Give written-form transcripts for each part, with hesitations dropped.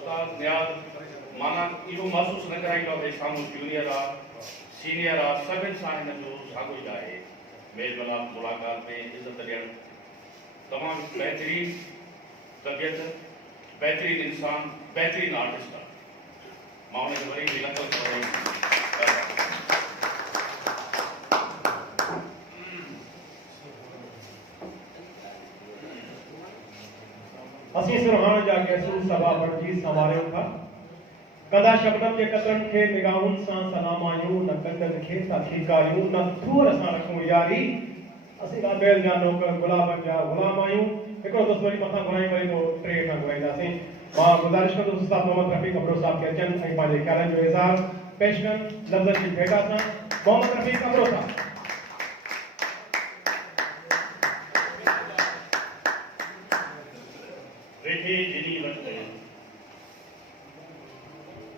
उस्ताद न्याज माना इहो महसूस न कराईंदो भई साम्हूं जूनियर आहे सीनियर आहे सभिनि सां हिन जो साॻियो ई आहे। मेल मिलाप मुलाक़ात में इज़त ॾियणु तमामु बहितरीनु तबियत बहितरीनु इंसान बहितरीनु आर्टिस्ट आहे। मां हुनखे वरी बि नक़ल करण असीं सुरहाण जा गैसूं सभापति जी संवारियो था कदा शबनम जे कतरनि खे निगाहुनि सां सलाम आयूं न कंदनि खे था ठीकारियूं न थूर सां रखूं यारी असीं राबेल जा नौकर गुलाबनि जा गुलाम आयूं। हिकिड़ो दोस्त वरी मथां घुराई वरी पोइ टे हेठां घुराईंदासीं। मां गुज़ारिश कंदुसि उस्ताद मोहम्मद रफ़ीक अमरो साहब खे अचनि ऐं पंहिंजे ख़्यालनि जो इज़हार पेश कनि लफ़्ज़नि जी भेटा सां। मोहम्मद रफ़ीक अमरो साहब। वेठे जिनी वक़्तु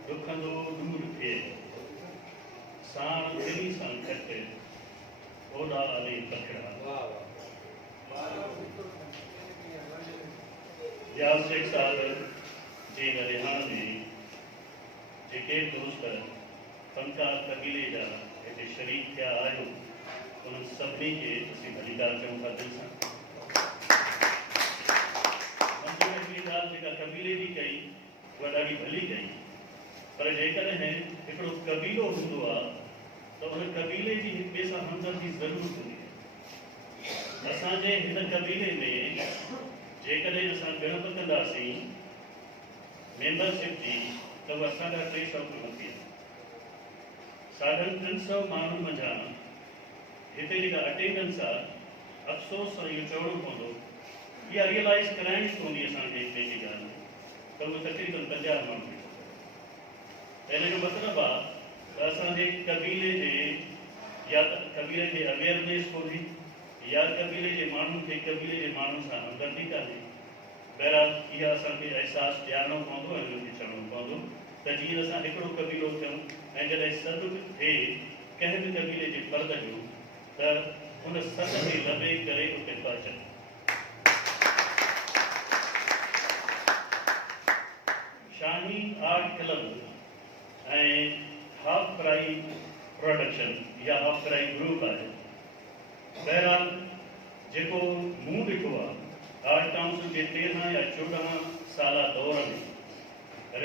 दुखंदो दूर थिए साण दिली सां खट ओॾा अले पखड़ा रियाज़ शेख साहब जे रिहान में जेके दोस्त फनकार कबीले जा हिते शरीक थिया आहियो उन्हनि सभिनी खे असीं भलीकार चऊं था दिलि सां। जेका कबीले जी कई उहा ॾाढी भली कई पर जेकॾहिं हिकिड़ो कबीलो हूंदो आहे त उन कबीले जी हिक ॿिए सां हमदर्दी ज़रूरु हूंदी आहे। असांजे हिन कबीले में जेकॾहिं असां ॻणप कंदासीं मेंबरशिप जी त उहा 350 हूंदी आहे। 350 माण्हुनि मंझां हिते जेका अटेंडेंस आहे अफ़सोस सां इहो चवणो पवंदो या रियलाइज़ कराइणी पवंदी असांखे हिते जी ॻाल्हि त उहे तक़रीबन 50 माण्हू हिन जो मतिलबु आहे त असांजे कबीले जे या त कबीले जे अवेयरनेस कोन्हे या कबीले जे माण्हुनि खे कबीले जे माण्हुनि सां हमदर्दी कान्हे। बहरहाल इहा असांखे अहसासु ॾियारणो पवंदो ऐं उन्हनि खे चवणो पवंदो त जीअं असां हिकिड़ो कबीलो थियूं ऐं जॾहिं सॾु थिए कंहिं बि कबीले जे फ़र्द जो त हुन सॾ खे लभे करे उते पहुचनि। शाही आर्ट क्लब ऐं हाफ क्राई प्रोडक्शन या हाफ क्राई ग्रुप आहे। बहरहाल जेको मूं ॾिठो आहे आर्ट काउंसिल जे 13 या 14 साला दौर में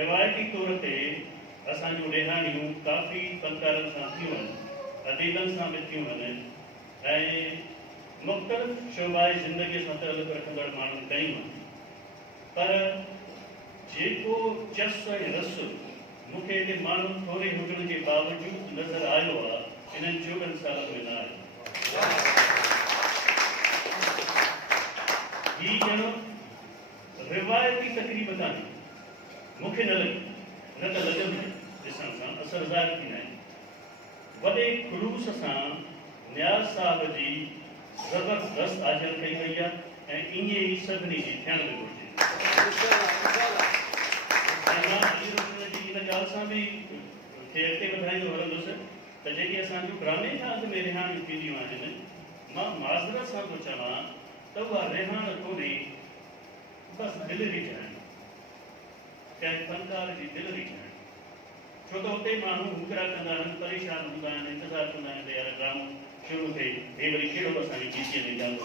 रिवायती तौर ते असांजूं रिहाणियूं काफ़ी फनकारनि सां थियूं आहिनि अदीबनि सां बि थियूं आहिनि ऐं मुख़्तलिफ़ शोबाए ज़िंदगीअ सां तालुक़ रखंदड़ माण्हुनि कयूं आहिनि पर जेको चस ऐं रस मूंखे हिते माण्हू थोरे हुजण जे बावजूदि नज़र आयो आहे इन्हनि 14 सालनि में न आयो। हीउ ॼणो रिवायती तक़रीब कान्हे मूंखे न लॻी न त लॻंदी ॾिसण सां असरदार थींदा आहिनि। वॾे ख़ुलूस सां न्याज़ साहब जी ज़बरदस्त आजर कई वई आहे ऐं ईअं ई सभिनी जी थियण बि घुरिजे। इन ॻाल्हि सां बि खे अॻिते वधाईंदो हलंदुसि त जेके असांजूं ड्रामे खां अॻु में रिहाणियूं थींदियूं आहिनि मां माज़रत सां थो चवां त उहा रिहाण कोन्हे बसि दिलि ठाहिणी कंहिं फनकार जी दिलि ठाहिणी छो त उते माण्हू हुकरा कंदा आहिनि परेशान हूंदा आहिनि इंतज़ारु कंदा आहिनि त यार ड्रामो शुरू थिए हे वरी कहिड़ो असांजी गीतीअ में ॻाल्हि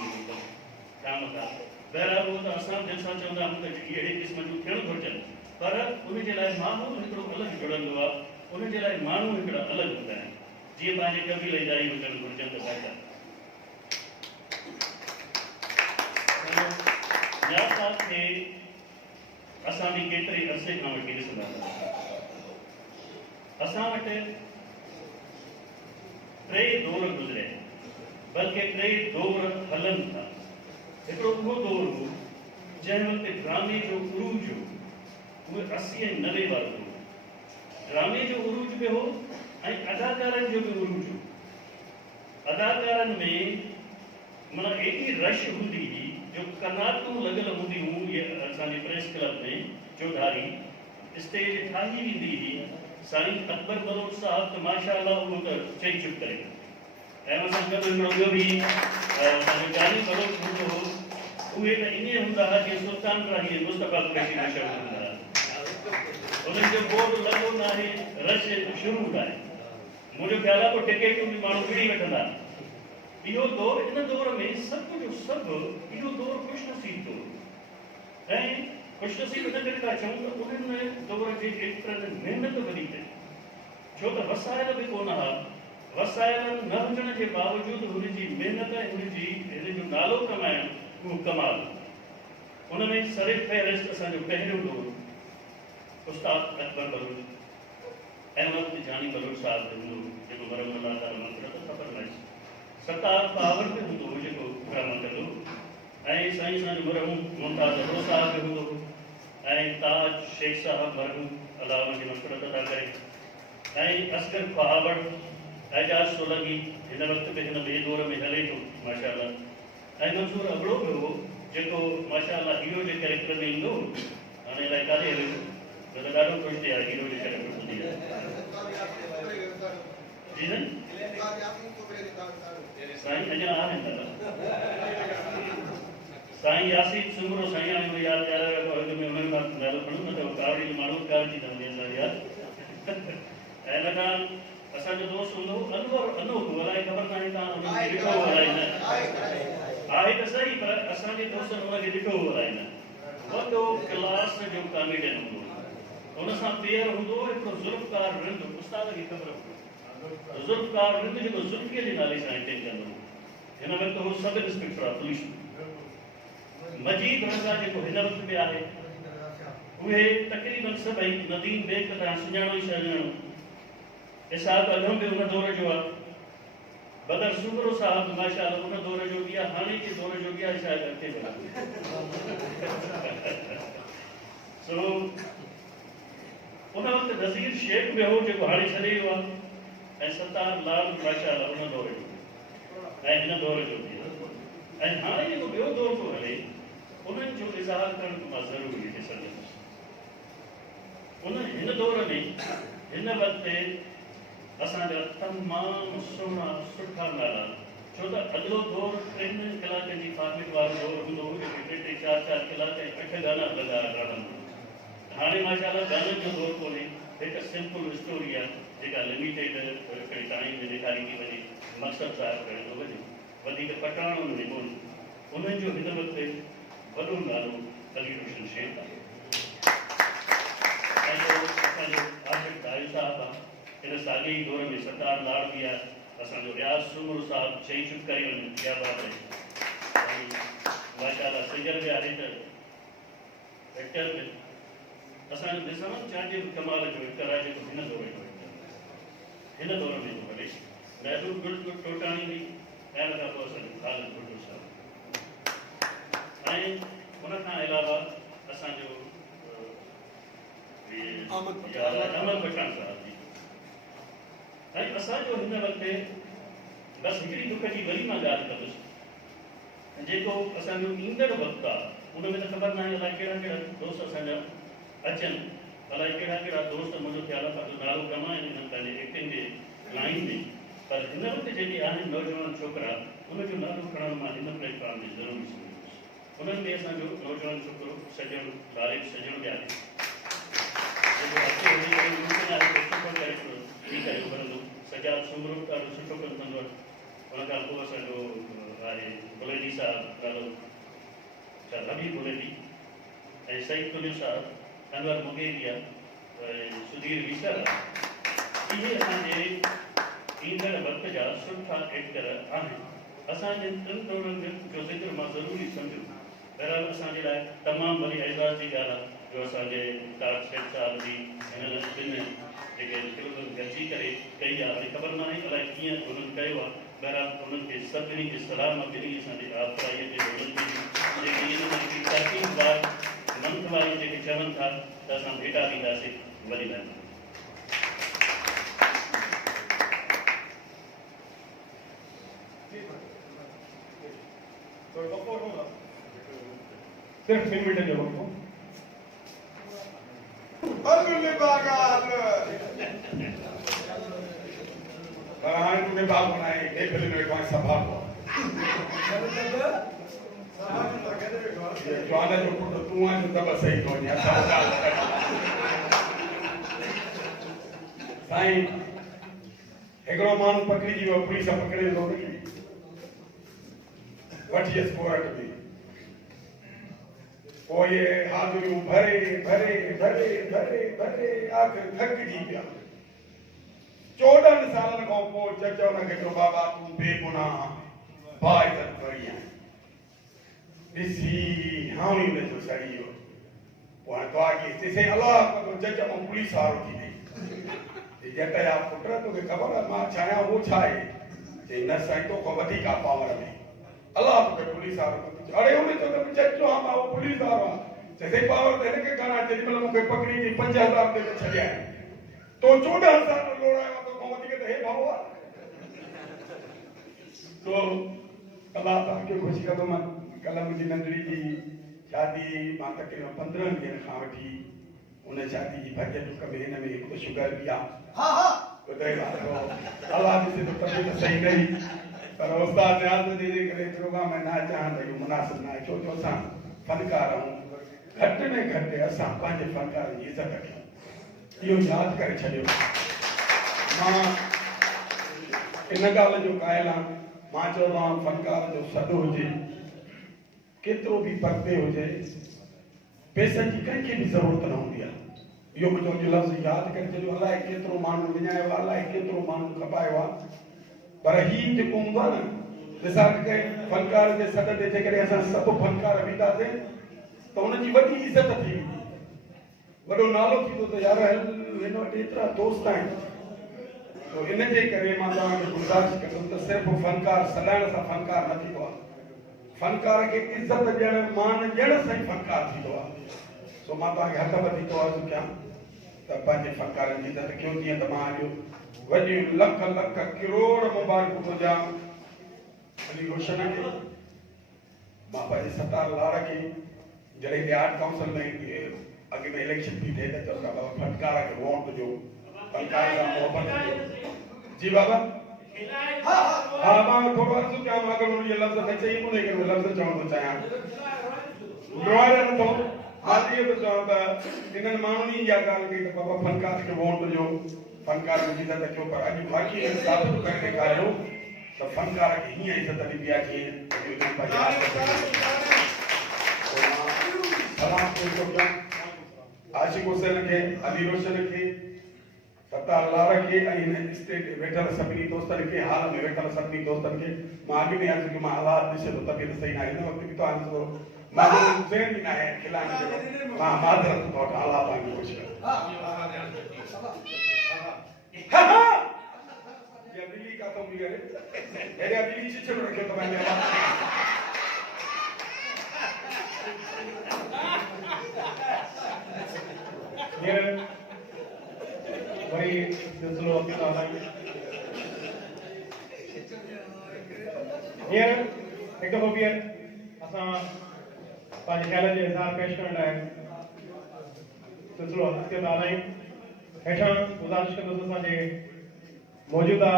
काम था। बहरहाल उहो त असां दिलि सां चवंदा आहियूं त अहिड़े क़िस्म जूं थियणु घुरिजनि पर उनजे लाइ माहौल हिकिड़ो अलॻि जुड़ंदो आहे उनजे लाइ माण्हू हिकिड़ा अलॻि हूंदा आहिनि जीअं पंहिंजे कबीले जा ई हुजनि घुरिजनि त फ़ाइदा। न्याज़ साहब खे असां बि केतिरे अरसे खां वठी ॾिसंदा असां वटि 3 दौर गुज़रिया बल्कि 3 दौर हलनि था। हिकिड़ो उहो दौर हो जंहिं वक़्तु ड्रामे जो उरूज हो उहे 80 ऐं 90 वारो हो। ड्रामे जो उरूज बि हो ऐं अदाकारनि जो बि उरूज हो। अदाकारनि में माना एॾी रश हूंदी हुई जो कनातूं लॻल हूंदी हुयूं इहे असांजे प्रेस क्लब में चौधारी स्टेज ठाही वेंदी हुई। साईं अकबर बलोच साहब त माशाअल्लाह उहो त चई चुप करे ऐं असां गॾु हिकिड़ो ॿियो बि असांजो जानी बलोच हूंदो हो उहे त ईअं हूंदा हुआ जीअं सुल्तान राही मुस्तफ़ा कुरैशी मशहूरु हूंदा हुआ। उन्हनि जो बोर्ड लॻो न आहे रश शुरू न आहे मुंहिंजो ख़्यालु आहे को टिकेटूं बि माण्हू विड़ी वठंदा इहो दौर इन दौर में सभु जो सभु इहो दौर ख़ुशनसीब दौर ऐं ख़ुशनसीब इन करे था चऊं त उन्हनि दौर जे एतिरनि महिनत वधी कई छो त वसायल बि कोन हुआ वसायल न हुजण जे बावजूदि हुनजी महिनत ऐं हुनजी हिन जो नालो कमाइणु उहो कमाल उन में सरे फ़हिरिस्त असांजो पहिरियों दौर उस्ताद अकबर बलूच ऐं उन वक़्तु जानी बलूच साहिब हूंदो जेको मरम अल्लाह ताला मग़फ़िरत ख़बर न आहे सतार पावर बि हूंदो हो जेको ड्रामा कंदो ऐं साईं असांजो मरहूम मुमताज़ अहमद साहिब बि हूंदो ऐं ताज शेख साहिब मरहूम अल्लाह उनजी मग़फ़िरत अदा करे ऐं असगर ख़्वाबड़ एजाज सोलंकी हिन वक़्तु बि हिन ॿिए दौर में हले थो माशाअल्लाह ऐं मंसूर अबड़ो बि हो जेको माशाअल्लाह हीरो जे कैरेक्टर में ईंदो हाणे अलाए काॾे हले थो त ॾाढो ख़ुशि थिया हीरो जे कैरेक्टर ॿुधी जी न साईं अञा आहिनि दादा साईं यासीन सुमरो साईं हाणे यादि ॾियारायो अॻु में उन्हनि खां नालो खणूं न त कावड़ी माण्हू कावड़ी थी रहंदी असां यादि ऐं हिन खां असांजो दोस्त हूंदो अनवर अनूप अलाए ख़बर कान्हे तव्हां हुनखे ॾिठो अलाए न आहे त सही पर असांजे दोस्तनि हुनखे ॾिठो अलाए न वॾो क्लास जो कॉमेडियन हूंदो हुन सां पेर हूंदो हिकिड़ो ज़ुल्फ़कार रिंद उस्ताद खे ख़बर ज़ुल्फ़कार रिंद जेको ज़ुल्फ़ीअ जे नाले सां अटेंड कंदो हिन वक़्तु उहो सब इंस्पेक्टर आहे पुलिस मजीद रज़ा जेको हिन वक़्तु बि आहे उहे तक़रीबन सभई नदीम बेग तव्हां सुञाणो ई सुञाणो इसाक अगम बि उन दौर जो आहे बदर सुमरो साहिब माशाअल्लाह उन दौर जो बि आहे हाणे जे दौर जो बि आहे शायदि अॻिते सो उन वक़्तु नज़ीर शेख बि हो जेको हाणे छॾे वियो आहे ऐं सतार लाल माशाअल्लाह उन दौर जो ऐं हिन दौर जो बि ऐं हाणे जेको ॿियो दौर थो हले उन्हनि जो इज़हार करणु मां ज़रूरी ॾिसंदुसि उन हिन दौर में हिन वक़्तु असांजा तमामु सुहिणा सुठा नाला छो त अॻिलो दौर 3 कलाकनि जी फॉर्मेट वारो दौर हूंदो हो जेके 3-4 कलाक ऐं 8 गाना लॻा रहंदा हाणे माशाअल्लाह गाननि जो दौर कोन्हे हिकु सिंपल स्टोरी आहे जेका लिमिटेड हिकिड़ी टाइम में ॾेखारी थी वञे मक़सदु साहिबु करे थो वञे वधीक पटाणो में कोन्हे उन्हनि जो हिन वक़्तु वॾो नालो अली रोशन शेख आहे ऐं असांजो आशिक़ दायूं साहिबु आहे हिन साॻे ई दौर में सतार लाड़ बि आहे असांजो रियाज़ सुमरो साहिबु चई चुप करे वञे क्या बात है ऐं माशाअल्लाह सिंगर बि आहे त एक्टर बि असांजो ॾिसण चांहि जे कमाल जो एक्टर आहे जेको हिन दौर जो हिन दौर में थो हले महबूब गुल टोटाणी बि ऐं हुन खां पोइ असांजो ख़ालिद भुट्टो साहिबु ऐं हुन खां अलावा असांजो अहमद पठान साहिबु जी ऐं असांजो हिन वक़्तु बसि हिकिड़ी दुख जी वरी मां ॻाल्हि कंदुसि जेको असांजो ईंदड़ वक़्तु आहे उन में त ख़बर न आहे अलाए कहिड़ा कहिड़ा दोस्त असांजा अचनि अलाए कहिड़ा कहिड़ा दोस्त मुंहिंजो ख़्यालु आहे पंहिंजो नालो कमाइनि हिननि पंहिंजे एक्टिंग जे लाइन में पर हिन वक़्तु जेके आहिनि नौजवान छोकिरा उनजो नालो खणणु मां हिन प्लेटफॉर्म ते ज़रूरी सम्झंदुसि उन्हनि में असांजो नौजवान छोकिरो सजण लालिक सजण बि आहे जेको अचे मुमकिन आहे सुठो कैरेक्टर थी करे उभरंदो सजाद सुमरो ॾाढो सुठो कमु कंदो आहे उन खां पोइ असांजो आहे बुलेटी साहिबु नालो छा रवि बुलेटी ऐं सईद कुलियो साहिबु अनवर मुगेरिया सुधीर वीसर इहे असांजे ईंदड़ वक़्त जा सुठा एक्टर आहिनि असांजे 3 दौरनि जो ज़िक्र मां ज़रूरी सम्झो बहरहाल असांजे लाइ तमामु वॾी एज़ाज़ जी ॻाल्हि आहे जो असांजे ताज शेख साहिब जी हिननि ॿिनि जेके फिल्म गॾिजी करे कई आहे हाणे ख़बर न आहे अलाए कीअं उन्हनि कयो आहे बहरहाल उन्हनि खे सभिनी खे सलाम ॾिनी असांजे आफ़राईअ जे जेके इन्हनि तरक़ीब वार मंथ वारी जेके चवनि था त असां भेटा ॾींदासीं वरी महिरबानी सिर्फ 3 मिनट जो वक़्तु हाणे तूं बाग बनाए एक फिल्म में कोई सभा को ये जो पुट तूं आहे त बस सही कोन्हे आई एकड़ो माण्हू पकड़ी जी वियो पुलिस पकड़े थो वठी अस कोर्ट में पोइ ये हाज़िरियूं भरे भरे भरे भरे भरे आख़िर थकिजी पिया 14 सालनि खां पोइ जज हुनखे चयो बाबा तूं बेगुनाह बाइज़त करी आहे ॾिसी हाणे हुनजो सही वियो पोइ हाणे तव्हांखे चइसई अलाह अकबर जज मां पुलिस वारो थी वई जट जा पुट तोखे ख़बर आहे मां छा आहियां उहो छा आहे चई न साईं तोखां वधीक आहे पावर में अलाह तोखे पुलिस वारो अरे उन चयो त जज जो मां उहो पुलिस वारो आहे चइसई पावर त हिनखे कान आहे जेॾी महिल मूंखे पकड़ी थी 5000 ते छॾिया तो 14 साल लोड़ायो तोखां वधीक त हे भाऊ आहे तो अलाह तव्हांखे ख़ुशि कंदो मां कल्ह मुंहिंजी नंढड़ी जी शादी मां तक़रीबन 15 ॾींहंनि खां वठी उन शादी जी भॼ डुक में हिन में हिकु शुगर बि आहे अलाह ॾिसे तो तबीयत सही कई पर उस्ताद न्याज़ जे करे प्रोग्राम में ना अचां त इहो मुनासिब न आहे छो जो असां फनकार आहियूं घटि में घटि असां पंहिंजे फनकारनि जी इज़त कयूं इहो यादि करे छॾियो मां इन ॻाल्हि जो क़ाइल आहियां मां चवंदो आहियां फनकार जो सॾु हुजे केतिरो बि परते हुजे पैसनि जी कंहिंखे बि ज़रूरत न हूंदी आहे इहो मुंहिंजो लफ़्ज़ यादि करे छॾियो अलाए केतिरो माण्हू विञायो आहे अलाए केतिरो माण्हू खपायो आहे पर हीउ जेको हूंदो आहे न मिसाल के फनकार जे सॾ ते जेकॾहिं असां सभु फनकार बीठासीं त हुनजी वॾी इज़त थी वेंदी वॾो नालो थींदो त यार हिन वटि एतिरा दोस्त आहिनि तो इन जे करे मां तव्हांखे गुज़ारिश कंदुमि त सिर्फ़ु फनकार सॾाइण सां फनकार न थींदो आहे फनकार खे इज़त ॾियण मान ॾियण सां ई फनकार थींदो आहे सो मां तव्हांखे हथ ॿधी थो अर्ज़ु कयां त पंहिंजे फनकारनि जी इज़त कयो जीअं त मां अॼु वॾियूं लख लख करोड़ मुबारकूं थो ॾियां अली रोशन खे मां पंहिंजे सतार लाड़ खे जॾहिं आर्ट काउंसिल में अॻे में इलेक्शन थी थिए त चवंदा बाबा फनकार खे वोट ॾियो फनकार सां मोहबत कयो जी बाबा हा मां थोरो अर्ज़ु कयां मां अगरि उन लफ़्ज़ न चई उन खे लफ़्ज़ चवण थो चाहियां ड्रॉयर नथो मां इहो थो चवां त इन्हनि माण्हुनि ई इहा ॻाल्हि कई त बाबा फनकार खे वोट ॾियो फनकार जी इज़त कयो पर अॼु बाक़ी साबित करे ॾेखारियो त फनकार खे हीअं इज़त ॾिबी आहे जीअं आशिक़ हुसैन खे अली रोशन खे सतार लाड़ खे ऐं हिन स्टेट वेठल सभिनी दोस्तनि खे हाल में वेठल सभिनी दोस्तनि खे मां अॻु में अर्ज़ु कयो मां हालात ॾिसे थो तबियत सही न आहे हिन वक़्तु बि तव्हां ॾिसो मां ज़हन बि न आहे खिलाइण जो मां माज़रत थो वठां अलाह तव्हांखे ख़ुशि करे या दिल्ली काथों बि करे हेॾा दिल्ली छिछड़ रखियो त पंहिंजे वही सिलसिलो अॻिते हलायूं हींअर हिकु दफ़ो ॿीहर असां पंहिंजे ख़्याल जो इज़हार पेश करण लाइ सिलसिलो अॻिते हलायूं हेठां गुज़ारिश कंदुसि असांजे मौजूदा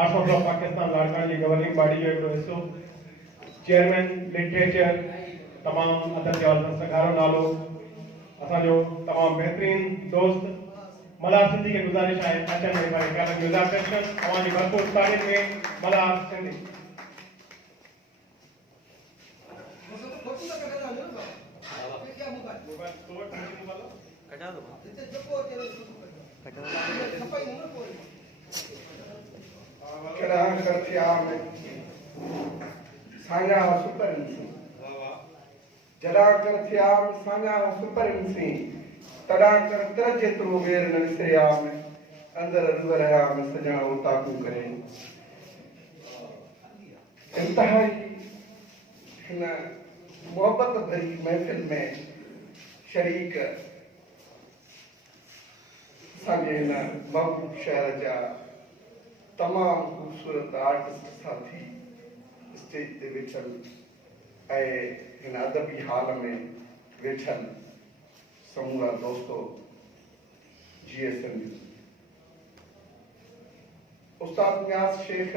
आर्ट्स काउंसिल ऑफ पाकिस्तान लाड़काने जी गवर्निंग बॉडी जो हिकिड़ो हिसो चेयरमैन लिटरेचर तमामु अदब जो सगारो नालो असांजो तमामु बहितरीन दोस्त मल्हार सिंधी के गुज़ारिश है अचन में भाई ख्याल में गुज़ार पेश कर हमारी भरपूर तारीफ में मल्हार सिंधी कड़ा करते आम साया सुपर इंसी जड़ा करते आम साया सुपर इंसी तड़ा कर तर जेतरो वेर न विसरिया में अंदर रुवर रहा में सजना उताकू करे इंतहाई न मोहब्बत भरी महफिल में शरीक सागे न महबूब शहर जा तमाम खूबसूरत आर्टिस्ट साथी स्टेज ते वेठल ऐं हिन अदबी हाल में वेठल समूरा दोस्तों GSM उस्ताद न्याज़ शेख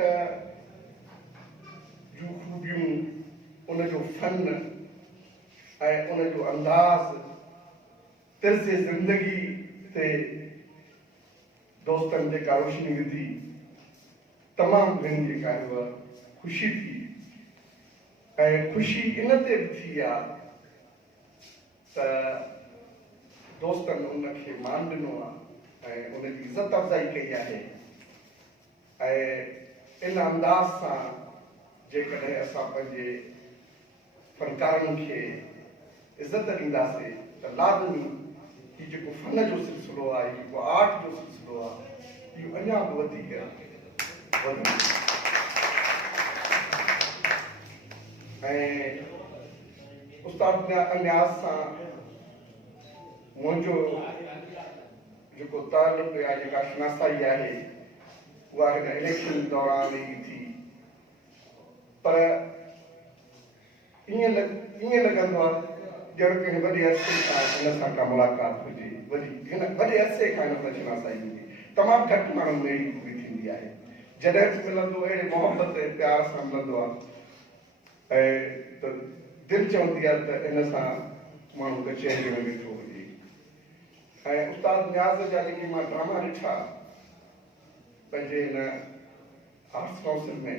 जूं खूबियूं उन जो फन ऐं उन जो अंदाज़ तर्ज़ ज़िंदगी ते दोस्तनि जेका रोशनी विधी तमामु घणी जेका आहे उहा ख़ुशी थी ऐं ख़ुशी इन ते बि थी आहे त दोस्तनि उनखे मान ॾिनो आहे ऐं उनजी इज़त अफ़ज़ाई कई आहे ऐं इन अंदाज़ सां जेकॾहिं असां पंहिंजे फनकारनि खे इज़त ॾींदासीं त लाज़मी हीउ जेको फन जो सिलसिलो आहे जेको आर्ट जो सिलसिलो आहे इहो अञा बि वधीक वधंदो ऐं उस्ताद न्याज़ सां मुंहिंजो जेको तालुक़ आहे जेका शनासाई आहे उहा हिन इलेक्शन दौरान ई थी पर ईअं लॻंदो आहे ॼण कंहिं वॾे अरसे खां हिन सां का मुलाक़ात हुजे हिन वॾे अरसे खां हिन सां शनासाई हुजे तमामु घटि माण्हुनि में अहिड़ी पूरी थींदी आहे जॾहिं बि मिलंदो अहिड़े मोहबत ऐं प्यार सां मिलंदो आहे ऐं त दिलि चवंदी आहे त इन सां माण्हू कचहरीअ में वेठो हुजे ऐं उस्ताद न्याज़ जा जेके मां ड्रामा ॾिठा पंहिंजे हिन आर्ट्स काउंसिल में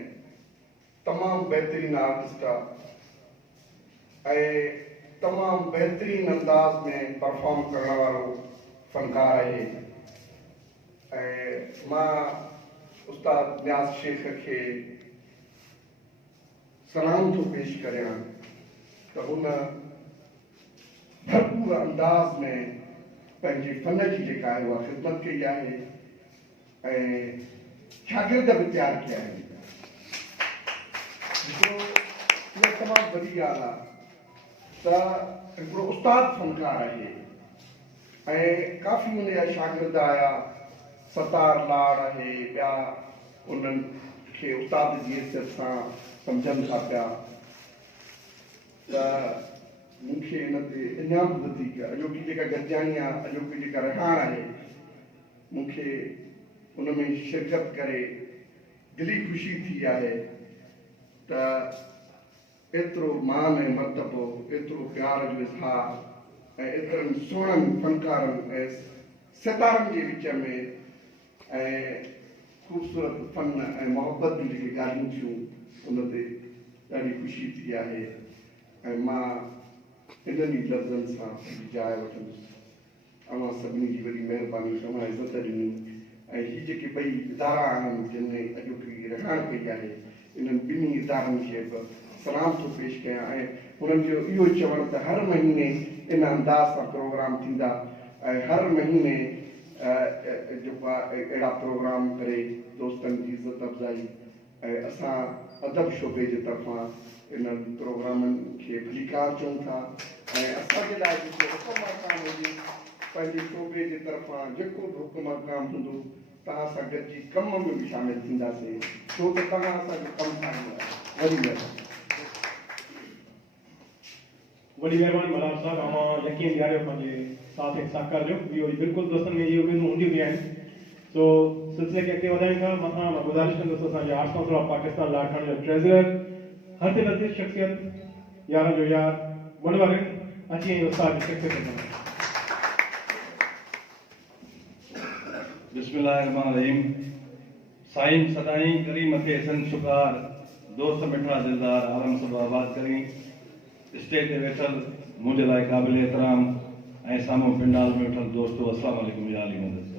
तमामु बहितरीनु आर्टिस्ट आहे ऐं तमामु बहितरीनु अंदाज़ में परफॉर्म करण वारो फनकार आहे ऐं मां उस्ताद न्याज़ शेख खे सलाम थो पेश करियां त हुन भरपूर अंदाज़ में पंहिंजे फन जी जेका आहे उहा ख़िदमत कई आहे ऐं शागिर्द बि तयारु कया आहिनि इहा तमामु वॾी ॻाल्हि आहे त हिकिड़ो उस्ताद फनकार आहे ऐं काफ़ी हुनजा शागिर्द आया सतार लाड़ आहे ॿिया उन्हनि खे उस्ताद जी हैसियत सां सम्झनि था पिया त मूंखे हिन ते अञा बि वधीक अॼोकी जेका गॾिजाणी आहे अॼोकी जेका रिहाण आहे मूंखे उन में शिरकत करे दिली ख़ुशी थी आहे त एतिरो मान ऐं मर्तबो एतिरो प्यार जो इज़हार ऐं एतिरनि सुहिणनि फनकारनि ऐं सितारनि जे विच में ऐं ख़ूबसूरत फन ऐं मोहबत जूं जेके ॻाल्हियूं थियूं उन ते ॾाढी ख़ुशी थी आहे ऐं मां इन्हनि ई लफ़्ज़नि सां जाइ वठंदुसि अव्हां सभिनी जी वॾी महिरबानी तव्हां इज़त ॾिनी ऐं हीअ जेके ॿई इदारा आहिनि जिन में अॼोकी रिहाण कई आहे इन्हनि ॿिन्ही इदारनि खे बि सलाम थो पेश कयां ऐं उन्हनि जो इहो चवणु त हर महीने इन अंदाज़ सां प्रोग्राम थींदा ऐं हर महीने जेको आहे अहिड़ा प्रोग्राम करे दोस्तनि जी इज़त अफ़ज़ाई ऐं असां अदब शोबे जे तरफ़ां इन्हनि प्रोग्रामनि खे भलीकार चऊं था ऐं असांजे लाइ जेको हुकुम मक़ाम हुजे पंहिंजे शोबे जे तरफ़ां जेको बि हुकुम मक़ाम हूंदो तव्हां सां गॾिजी कम में बि शामिलु थींदासीं छो त तव्हां असांजो कमु ठाहींदो आहे वॾी महिरबानी वॾी महिरबानी मलाम साहब अवां यकीन ॾियारियो पंहिंजे साथ ऐं साकार जो इहो बिल्कुलु दोस्तनि में इहो उमेदूं हूंदियूं बि आहिनि सो सिलसिले खे अॻिते वधाइण खां मथां मां गुज़ारिश कंदुसि असांजे आर्ट्स काउंसिल ऑफ पाकिस्तान लाड़काने जो ट्रेज़रर हर ते लज़ीज़ शख़्सियत यारनि जो यार वनवरिन अची ऐं उस्ताद जी शख़्सियत बिस्मिल्लाहिर्रहमानिर्रहीम साईं सदाई करीम खे सन शुकार दोस्त मिठा दिलदार आलम सब आबाद करी स्टेज ते वेठल मुंहिंजे लाइ क़ाबिल एहतराम ऐं साम्हूं पिंडाल में वेठल दोस्तो अस्सलाम वालेकुम या अली मदद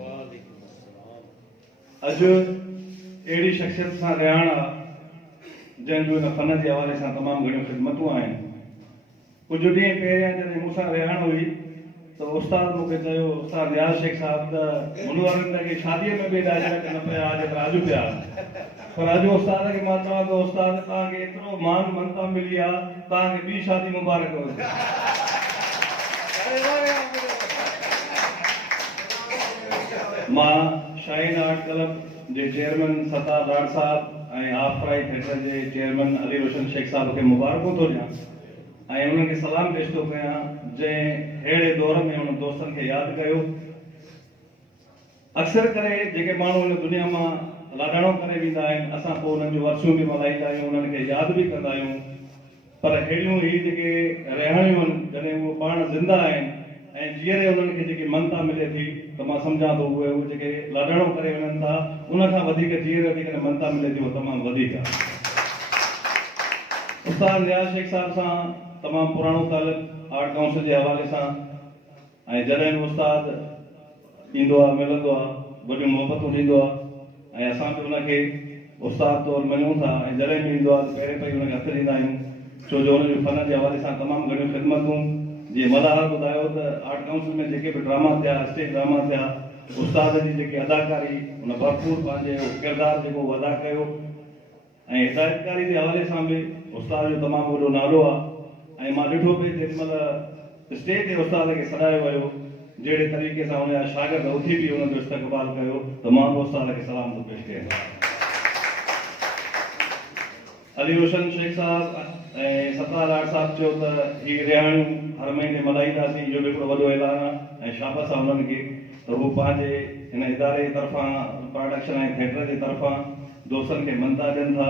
अॼु अहिड़ी शख़्सियत सां रिहाण आहे जंहिंजो हिन फन जे हवाले सां तमामु घणियूं ख़िदमतूं आहिनि कुझु ॾींहं पहिरियां जॾहिं मूंसां रिहाण हुई त उस्ताद मूंखे चयो उस्ताद न्याज़ शेख साहब त मुनवरिन खे शादीअ में बि एॾा न पिया जेतिरा अॼु पिया पर अॼु उस्ताद खे मां चवां थो उस्ताद तव्हांखे एतिरो मान मनता मिली आहे तव्हांखे ॿी शादी मुबारक हुजे मां शाहीन आर्ट क्लब जे चेयरमैन सतार लाड़ साहब ऐं हाफ फ्राई थिएटर जे चेयरमैन अली रोशन शेख साहब खे मुबारकूं थो ॾियां ऐं उन्हनि खे सलाम पेश थो कयां जंहिं अहिड़े दौर में उन दोस्तनि खे यादि कयो अक्सर करे जेके माण्हू हिन दुनिया मां लाॾाणो करे वेंदा आहिनि असां पोइ उन्हनि जूं वर्सूं बि मल्हाईंदा आहियूं उन्हनि खे यादि बि कंदा आहियूं पर अहिड़ियूं ई जेके रहणियूं आहिनि जॾहिं उहे पाण ज़िंदा आहिनि ऐं जीअरे उन्हनि खे जेकी मनता मिले थी त मां सम्झां थो उहे जेके लाॾाणो करे वञनि था उन खां वधीक जीअरे जेकॾहिं मनता मिले थी उहो तमामु वधीक आहे। उस्ताद नियाज़ शेख साहब सां तमामु पुराणो तालुक़ु आर्ट काउंसिल जे हवाले सां ऐं जॾहिं बि उस्ताद ईंदो आहे मिलंदो आहे वॾियूं मोहबतूं ॾींदो आहे ऐं असां बि उनखे उस्ताद तौरु मञूं था ऐं जॾहिं बि ईंदो आहे त पहिरें पहिरीं हुनखे हथु ॾींदा आहियूं छो जो हुनजे फन जे हवाले सां तमामु घणियूं ख़िदमतूं जीअं मल्हार ॿुधायो त आर्ट काउंसिल में जेके बि ड्रामा थिया स्टेज ड्रामा थिया उस्ताद जी जेकी अदाकारी हुन भरपूर पंहिंजे किरदारु जेको अदा कयो ऐं हिदायतकारी जे हवाले सां बि उस्ताद जो तमामु वॾो नालो आहे ऐं मां ॾिठो पिए जेॾीमहिल स्टेज ते उस्ताद खे सॾायो वियो जहिड़े तरीक़े सां हुनजा शागिर्द उथी बि हुनजो इस्तक़बाल कयो त मां बि उस्ताद खे सलाम थो पेश कयां। अली रोशन शेख साहब ऐं सतराल लाड साहब चयो त हीअ रिहाणियूं हर महीने मल्हाईंदासीं इहो बि हिकिड़ो वॾो ऐलान आहे ऐं शाबाश आहे हुननि खे त हू पंहिंजे हिन इदारे जे तरफ़ां प्रोडक्शन ऐं थिएटर जे तरफ़ां दोस्तनि खे मनता ॾियनि था।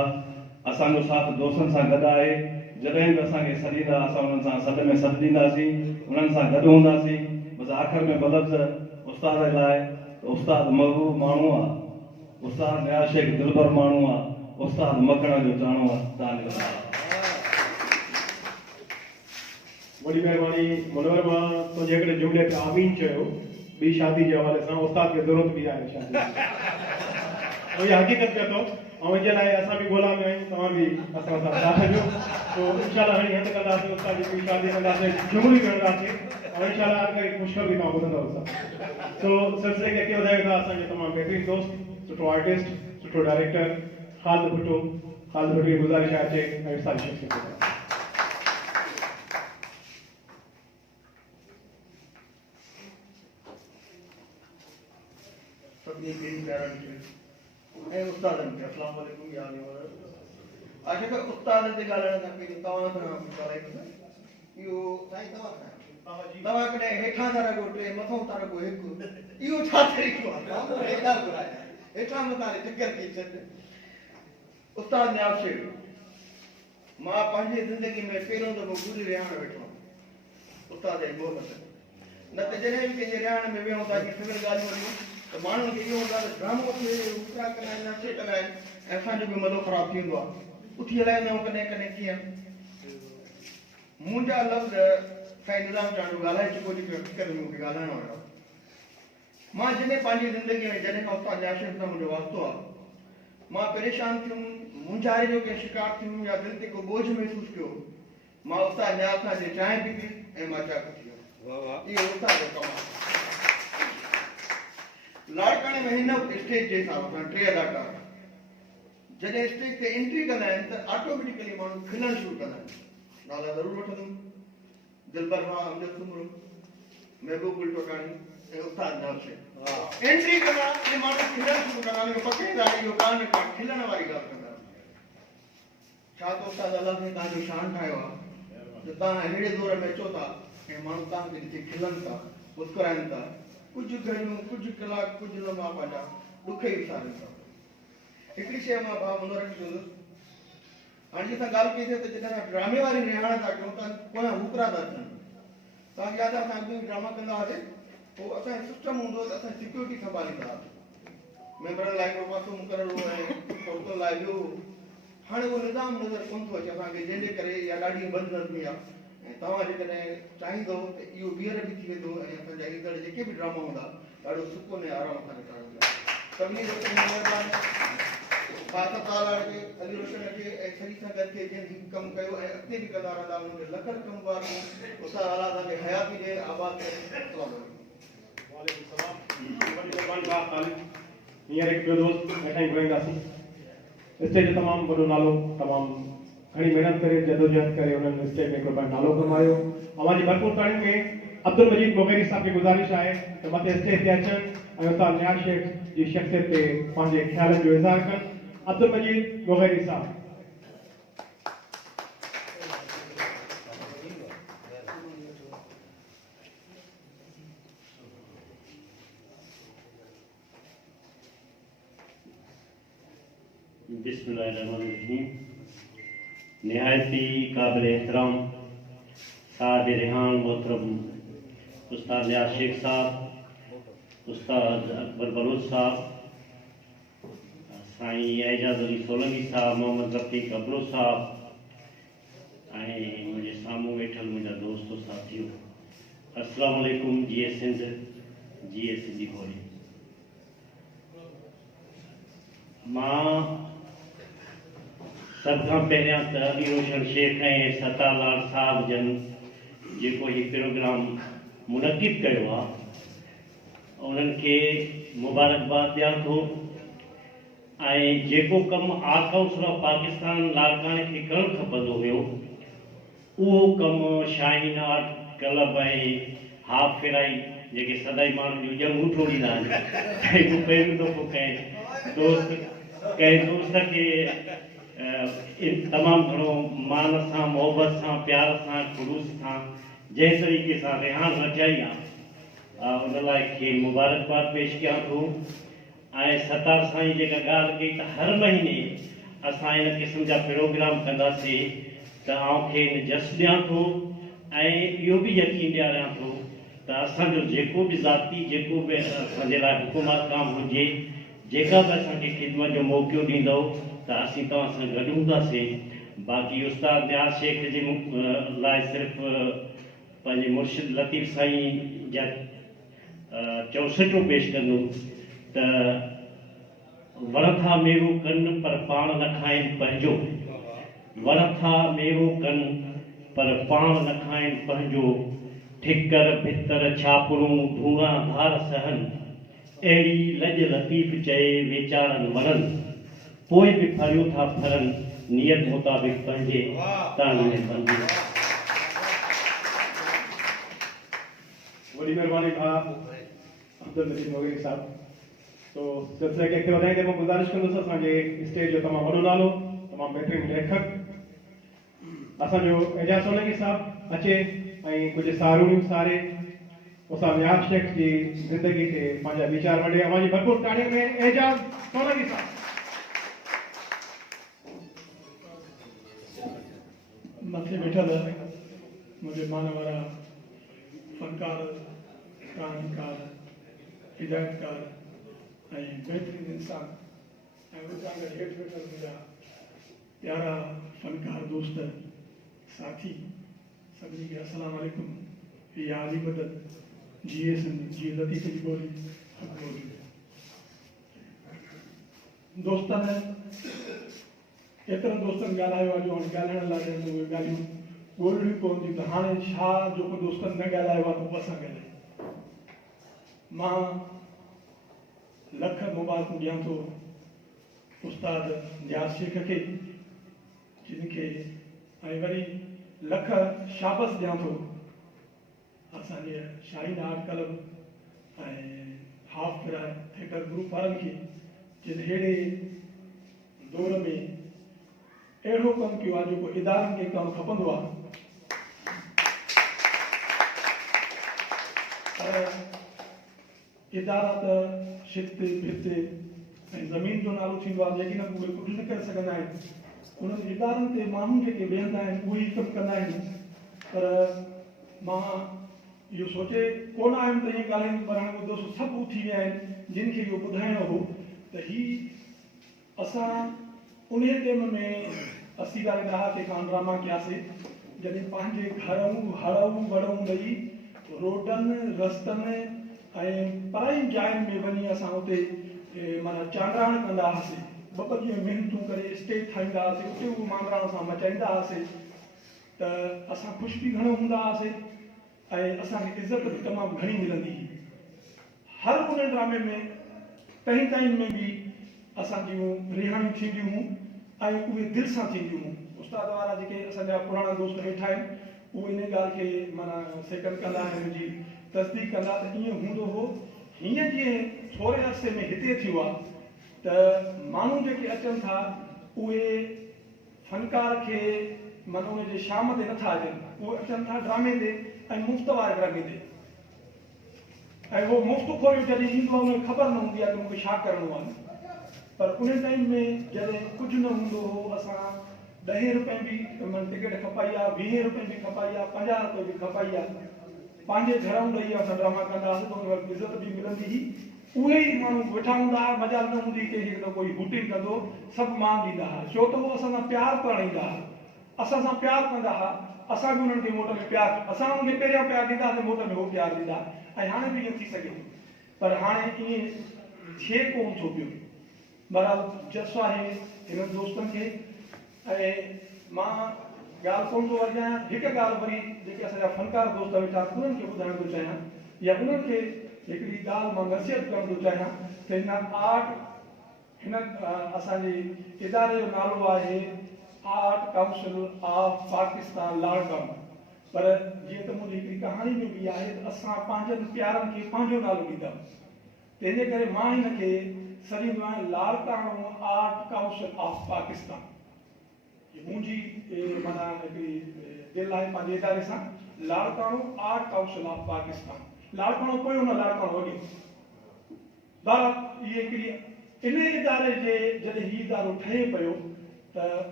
असांजो साथ दोस्तनि सां गॾु आहे जॾहिं बि असांखे सॾींदा असां उन्हनि सां सॾ में सॾु ॾींदासीं उन्हनि सां गॾु हूंदासीं। बसि आख़िर में बलफ़्ज़ उस्ताद लाइ उस्ताद महबूब माण्हू आहे उस्ताद नियाज़ शेख दिलबर माण्हू आहे उस्ताद मखण जो चाणो आहे। तव्हांजो वॾी महिरबानी मुनवर मां तुंहिंजे हिकिड़े जुमिले ते आमीन चयो ॿी शादी जे हवाले सां उस्ताद खे ज़रूरत बि आहे शादी ऐं इहा हक़ीक़त पियो थो ऐं इन जे लाइ असां बि ॻोल्हा में आहियूं तव्हां बि असां सां साथ ॾियो पोइ इनशाला हाणे हंधि कंदासीं उस्ताद जी ॿी शादी कंदासीं जुमली कंदासीं ऐं इनशाला हर काई ख़ुशख़बरी तव्हां ॿुधंदव सो सिलसिले खे अॻिते वधायो था असांजो तमामु बहितरीनु दोस्त सुठो आर्टिस्ट सुठो डायरेक्टर ख़ालिद भुट्टो जी गुज़ारिश आहे अचे ऐं सारी शख़्सियत सभी दिन गारंटी ऐं उस्तादनि खे अस्सलाम वालेकुम या आशिक़ उस्ताद ते ॻाल्हाइण खां पहिरीं तव्हां सां ॻाल्हाईंदुसि इहो साईं तव्हां कॾहिं हेठां था रखो टे मथां था रखो हिकु इहो छा तरीक़ो आहे हेठां घुराए हेठां मथां चकर थी छॾ। उस्ताद नियाज़ शेख मां पंहिंजी ज़िंदगी में पहिरियों दफ़ो गुज़री रिहाण वेठो उस्ताद जी मोहबत न त जॾहिं बि कंहिंजे रिहाण में वियूं था कि सभई ॻाल्हियूं वञूं त माण्हुनि खे इहो हूंदो आहे त ड्रामो थिए उतरा कंदा आहिनि नाचे कंदा आहिनि ऐं असांजो बि मज़ो ख़राबु थींदो आहे उथी हलाईंदा आहियूं कॾहिं कॾहिं कीअं मुंहिंजा लफ़्ज़ साईं निज़ाम चांडू ॻाल्हाए चुको जेके हक़ीक़त में मूंखे ॻाल्हाइणो हुयो मां जॾहिं पंहिंजी ज़िंदगीअ में जॾहिं खां उस्ताद नियाज़ शेख सां मुंहिंजो वास्तो आहे मां परेशान थियुमि मुंझारे जो कंहिं शिकार थियुमि या दिलि ते को बोझ महसूसु कयो मां उस्ताद नियाज़ सां जे चांहि पीती ऐं मां चाक थी वियो इहो उस्ताद जो कमु आहे। लाड़काणे में हिन स्टेज जे हिसाब सां टे अदाकार जॾहिं स्टेज ते एंट्री कंदा आहिनि त ऑटोमेटिकली माण्हू खिलणु शुरू कंदा आहिनि नाला ज़रूरु वठंदुमि दिलबर खां अमजद सुमरो महबूब गुल टोकाणी ऐं उस्ताद नियाज़ शेख एंट्री कंदा ऐं माण्हू खिलणु शुरू कंदा आहिनि पकड़ींदा इहो कान खिलण वारी ॻाल्हि कंदा छा त उस्ताद अलाह खे तव्हांजो शान ठाहियो आहे त तव्हां अहिड़े दौर में अचो था ऐं माण्हू तव्हांखे ॾिसी खिलनि था मुस्कुराइनि था कुझु घड़ियूं कुझु कलाक कुझु लम्हा पंहिंजा ॾुख ई विसारनि था। हिकिड़ी शइ मां भाउ मुनवर खे चवंदुसि हाणे जितां ॻाल्हि कई थिए त जॾहिं असां ड्रामे वारी रिहाण था कयूं त पोयां हुकरा था अचनि तव्हांखे यादि आहे असां अॻु ड्रामा कंदा हुआसीं पोइ असांजो सिस्टम हूंदो त असां सिक्योरिटी संभालींदा हुआसीं मेंबरनि लाइ हिकिड़ो पासो मुक़ररु हो ऐं औरतुनि लाइ ॿियो हाणे उहो निज़ाम नज़र कोन थो अचे असांखे जंहिंजे करे इहा ॾाढी बदनज़मी आहे ऐं तव्हां जेकॾहिं चाहींदो त इहो ॿीहर बि थी वेंदो ऐं असांजा ईंदड़ जेके बि ड्रामा हूंदा ॾाढो सुकून ऐं आराम सां निकिरंदा सभिनी जो महिरबानी ख़ासि ताला खे अली रोशन खे ऐं सही संगत खे जंहिं कमु कयो ऐं अॻिते बि कंदा रहंदा उन्हनि खे लख लख मुबारकूं उस्ताद अला तव्हांखे हयाती ॾिए आबाद करे हींअर हिकु ॿियो दोस्त वेठा ई घुराईंदासीं स्टेज जो तमामु वॾो नालो तमामु घणी महिनत करे जदोजहद करे उन्हनि स्टेज में हिकिड़ो पंहिंजो नालो कमायो अवांजी भरपूर तारीफ़ में अब्दुल मजीद मोगेरी साहब खे गुज़ारिश आहे त मथे स्टेज ते अचनि ऐं उस्ताद नियाज़ शेख जी शख़्सियत ते पंहिंजे ख़्यालनि जो इज़हार कनि। अब्दुल मजीद मोगेरी साहब बिस्मिल्लाहिर्रहमानिर्रहीम निहायती काबिल एहतराम साहिब रिहान मोहतरम उस्ताद नियाज़ शेख साहब, उस्ताद अकबर बलोच साहब, साईं एजाज़ अली सोलंकी साहब, मोहम्मद रफ़ीक अबरो साहब ऐं मुंहिंजे साम्हूं वेठल मुंहिंजा दोस्त साथियो, अस्सलाम वालेकुम। जीए सिंध, जीए सिंधी ॿोली। मां सभ खां पहिरियां त अली रोशन शेख ऐं सत्तार लाल साहब जन जेको हीउ प्रोग्राम मुनक़िद कयो आहे उन्हनि खे मुबारकबाद ॾियां थो ऐं जेको कमु आर्ट काउंसिल ऑफ पाकिस्तान लाड़काने खे करणु खपंदो हुयो उहो कमु शाहीन आर्ट क्लब ऐं हाफ फेराई जेके सदाई माण्हुनि जूं ॼंगूं टोड़ींदा आहिनि ऐं पहिरियों दफ़ो कंहिं दोस्त खे तमामु घणो मान सां, मोहबत सां, प्यार सां, ख़ुलूस सां जंहिं तरीक़े सां रिहान रचाई आहे उन लाइ खे मुबारकबाद पेश कयां थो। ऐं सत्तार साईं जेका ॻाल्हि कई त हर महीने असां इन क़िस्म जा प्रोग्राम कंदासीं त आउं खे इन जस ॾियां थो ऐं इहो बि यकीन ॾियारियां थो त असांजो जेको बि ज़ाती जेको बि असांजे लाइ हुकूमत काम हुजे, जेका बि असांखे ख़िदमत जो मौक़ो ॾींदव त असीं तव्हां सां गॾु हूंदासीं। बाक़ी उस्ताद नियाज़ शेख जे लाइ सिर्फ़ु पंहिंजे मुर्शिद लतीफ़ साईं जा 64 पेश कंदुमि त वण था मेवो कनि पर पाण न खाइनि पंहिंजो, वण था मेवो कनि पर पाण न खाइनि पंहिंजो, ठिकर भितर छापरूं धूआ धार सहनि, अहिड़ी लॼ लतीफ़ चए वीचारनि वणनि, पोइ बि फरियो था फरनि नियत मुताबिक़ पंहिंजे ताणी में पंहिंजे। बड़ी मेहरबानी अब्दुल मजीद मोगरी साहब। तो सिलसिले खे अॻिते वधाईंदे मां गुज़ारिश कंदुसि असांजे स्टेज जो तमामु वॾो नालो, तमामु बहितरीन लेखक असांजो एजाज़ सोलंकी साहब अचे ऐं कुझु सारूणियूं सारे उस्ताद नियाज़ शेख जी ज़िंदगी ते पंहिंजा वीचार वंडे। अवां जी भरपूर ताड़ियुनि में एजाज़ सोलंकी साहब। मथे वेठल मुझे मान वारा फनकार, कहानीकार, हिदायतकार ऐं बेहतरीन इंसान ऐं उतां हेठि वेठल मुंहिंजा प्यारा फनकार दोस्त साथी, सभिनी खे अस्सलाम वालेकुम। इहा आली मदद जीए सिंध, जीए लतीफ़ जी ॿोली दोस्तनि एतिरनि दोस्तनि ॻाल्हायो आहे जो हाणे ॻाल्हाइण लाइ उहे ॻाल्हियूं ॻोल्हणियूं पवंदियूं त हाणे छा जेको दोस्तनि न ॻाल्हायो आहे त उहो असां ॻाल्हायूं। मां लख मुबारकूं ॾियां थो उस्ताद नियाज़ शेख खे जिन खे, ऐं वरी लख शाबस ॾियां थो असांजे शाहीन आर्ट क्लब ऐं हाफ फेराई थिएटर ग्रुप वारनि खे जिन अहिड़े दौर में अहिड़ो कमु कयो आहे जेको इदारनि खे करणु खपंदो आहे। पर इदारा त शिफ्ते फिरते ऐं ज़मीन जो नालो थींदो आहे, लेकिन उहे कुझु न करे सघंदा आहिनि। उन्हनि इदारनि ते माण्हू जेके वेहंदा आहिनि उहे ई कमु कंदा आहिनि। पर मां इहो सोचे कोन आयुमि त ईअं ॻाल्हाईंदुमि, पर हाणे दोस्त सभु थी विया आहिनि जिन खे इहो ॿुधाइणो हो त हीउ असां उन टाइम में 80 वारे ॾहाके खां ड्रामा कयासीं जॾहिं पंहिंजे घरऊं हड़ऊं वड़ऊं ॾेई रोडनि रस्तनि ऐं पराई जायुनि में वञी असां उते माना चांडाण कंदा हुआसीं। ॿ ॾींहं महिनतूं करे स्टेज ठाहींदा हुआसीं, उते उहो मांगराण सां मचाईंदा हुआसीं त असां ख़ुशि बि घणो हूंदा हुआसीं ऐं असांखे इज़त बि तमामु घणी मिलंदी हुई। हर उन ड्रामे में तंहिं ताईं में बि असांजियूं रिहाणियूं थींदियूं हुयूं ऐं उहे दिलि सां थींदियूं हुयूं। उस्ताद वारा जेके असांजा पुराणा दोस्त वेठा आहिनि उहे इन ॻाल्हि खे माना सेकंड कंदा आहिनि, मुंहिंजी तस्दीक कंदा त ईअं हूंदो हो। हीअं जीअं थोरे अरसे में हिते थियो आहे त माण्हू जेके अचनि था उहे फनकार खे माना उन जे शाम ते नथा अचनि, उहे अचनि था ड्रामे ते ऐं मुफ़्त वारे ड्रामे ते। ऐं उहो मुफ़्त खोलियो जॾहिं ईंदो आहे उनखे ख़बर न हूंदी आहे त मूंखे छा करिणो आहे। पर उन टाइम में जॾहिं कुझु न हूंदो हो, असां 10 रुपए बि टिकट खपाई आहे, 20 रुपए बि खपाई आहे, 50 रुपए बि खपाई आहे, पंहिंजे घर ॾेई असां ड्रामा कंदा हुआसीं त उन वक़्तु इज़त बि मिलंदी हुई। उहे ई माण्हू वेठा हूंदा हुआ, मज़ा न हूंदी कि हिकिड़ो कोई बूटिंग कंदो, सभु मान ॾींदा हुआ, छो त उहो असां सां प्यारु करणींदा हुआ, असां सां प्यारु कंदा हुआ, असां बि उन्हनि खे मोट में प्यारु, असां उन्हनि खे पहिरियां प्यारु ॾींदासीं, मोट में उहो प्यारु ॾींदा। ऐं हाणे बि इहो थी सघे, पर हाणे ईअं थिए कोन थो पियो। बहरहाल जसो आहे हिननि दोस्तनि खे। ऐं मां ॻाल्हि कोन थो वधायां, हिकु ॻाल्हि वरी जेके असांजा फनकार दोस्त वेठा उन्हनि खे ॿुधाइण थो चाहियां, या उन्हनि खे हिकिड़ी ॻाल्हि मां नसीहत करण थो चाहियां त हिन आर्ट, हिन असांजे इदारे जो नालो आहे आर्ट काउंसिल ऑफ पाकिस्तान लाड़काम। पर जीअं त मुंहिंजी हिकिड़ी कहाणी में बि आहे त असां पंहिंजनि प्यारनि खे पंहिंजो नालो ॾींदा, तंहिंजे करे मां हिनखे सॾींदो आहियां Larkana art council of Pakistan. मुंहिंजी माना हिकिड़ी दिलि आहे पंहिंजे इदारे सां, Larkana art council of Pakistan. लाड़काणो पियो न लाड़काणो वॻे। बहरहाल इहे हिकिड़ी इन इदारे जे जॾहिं हीउ इदारो ठहे पियो त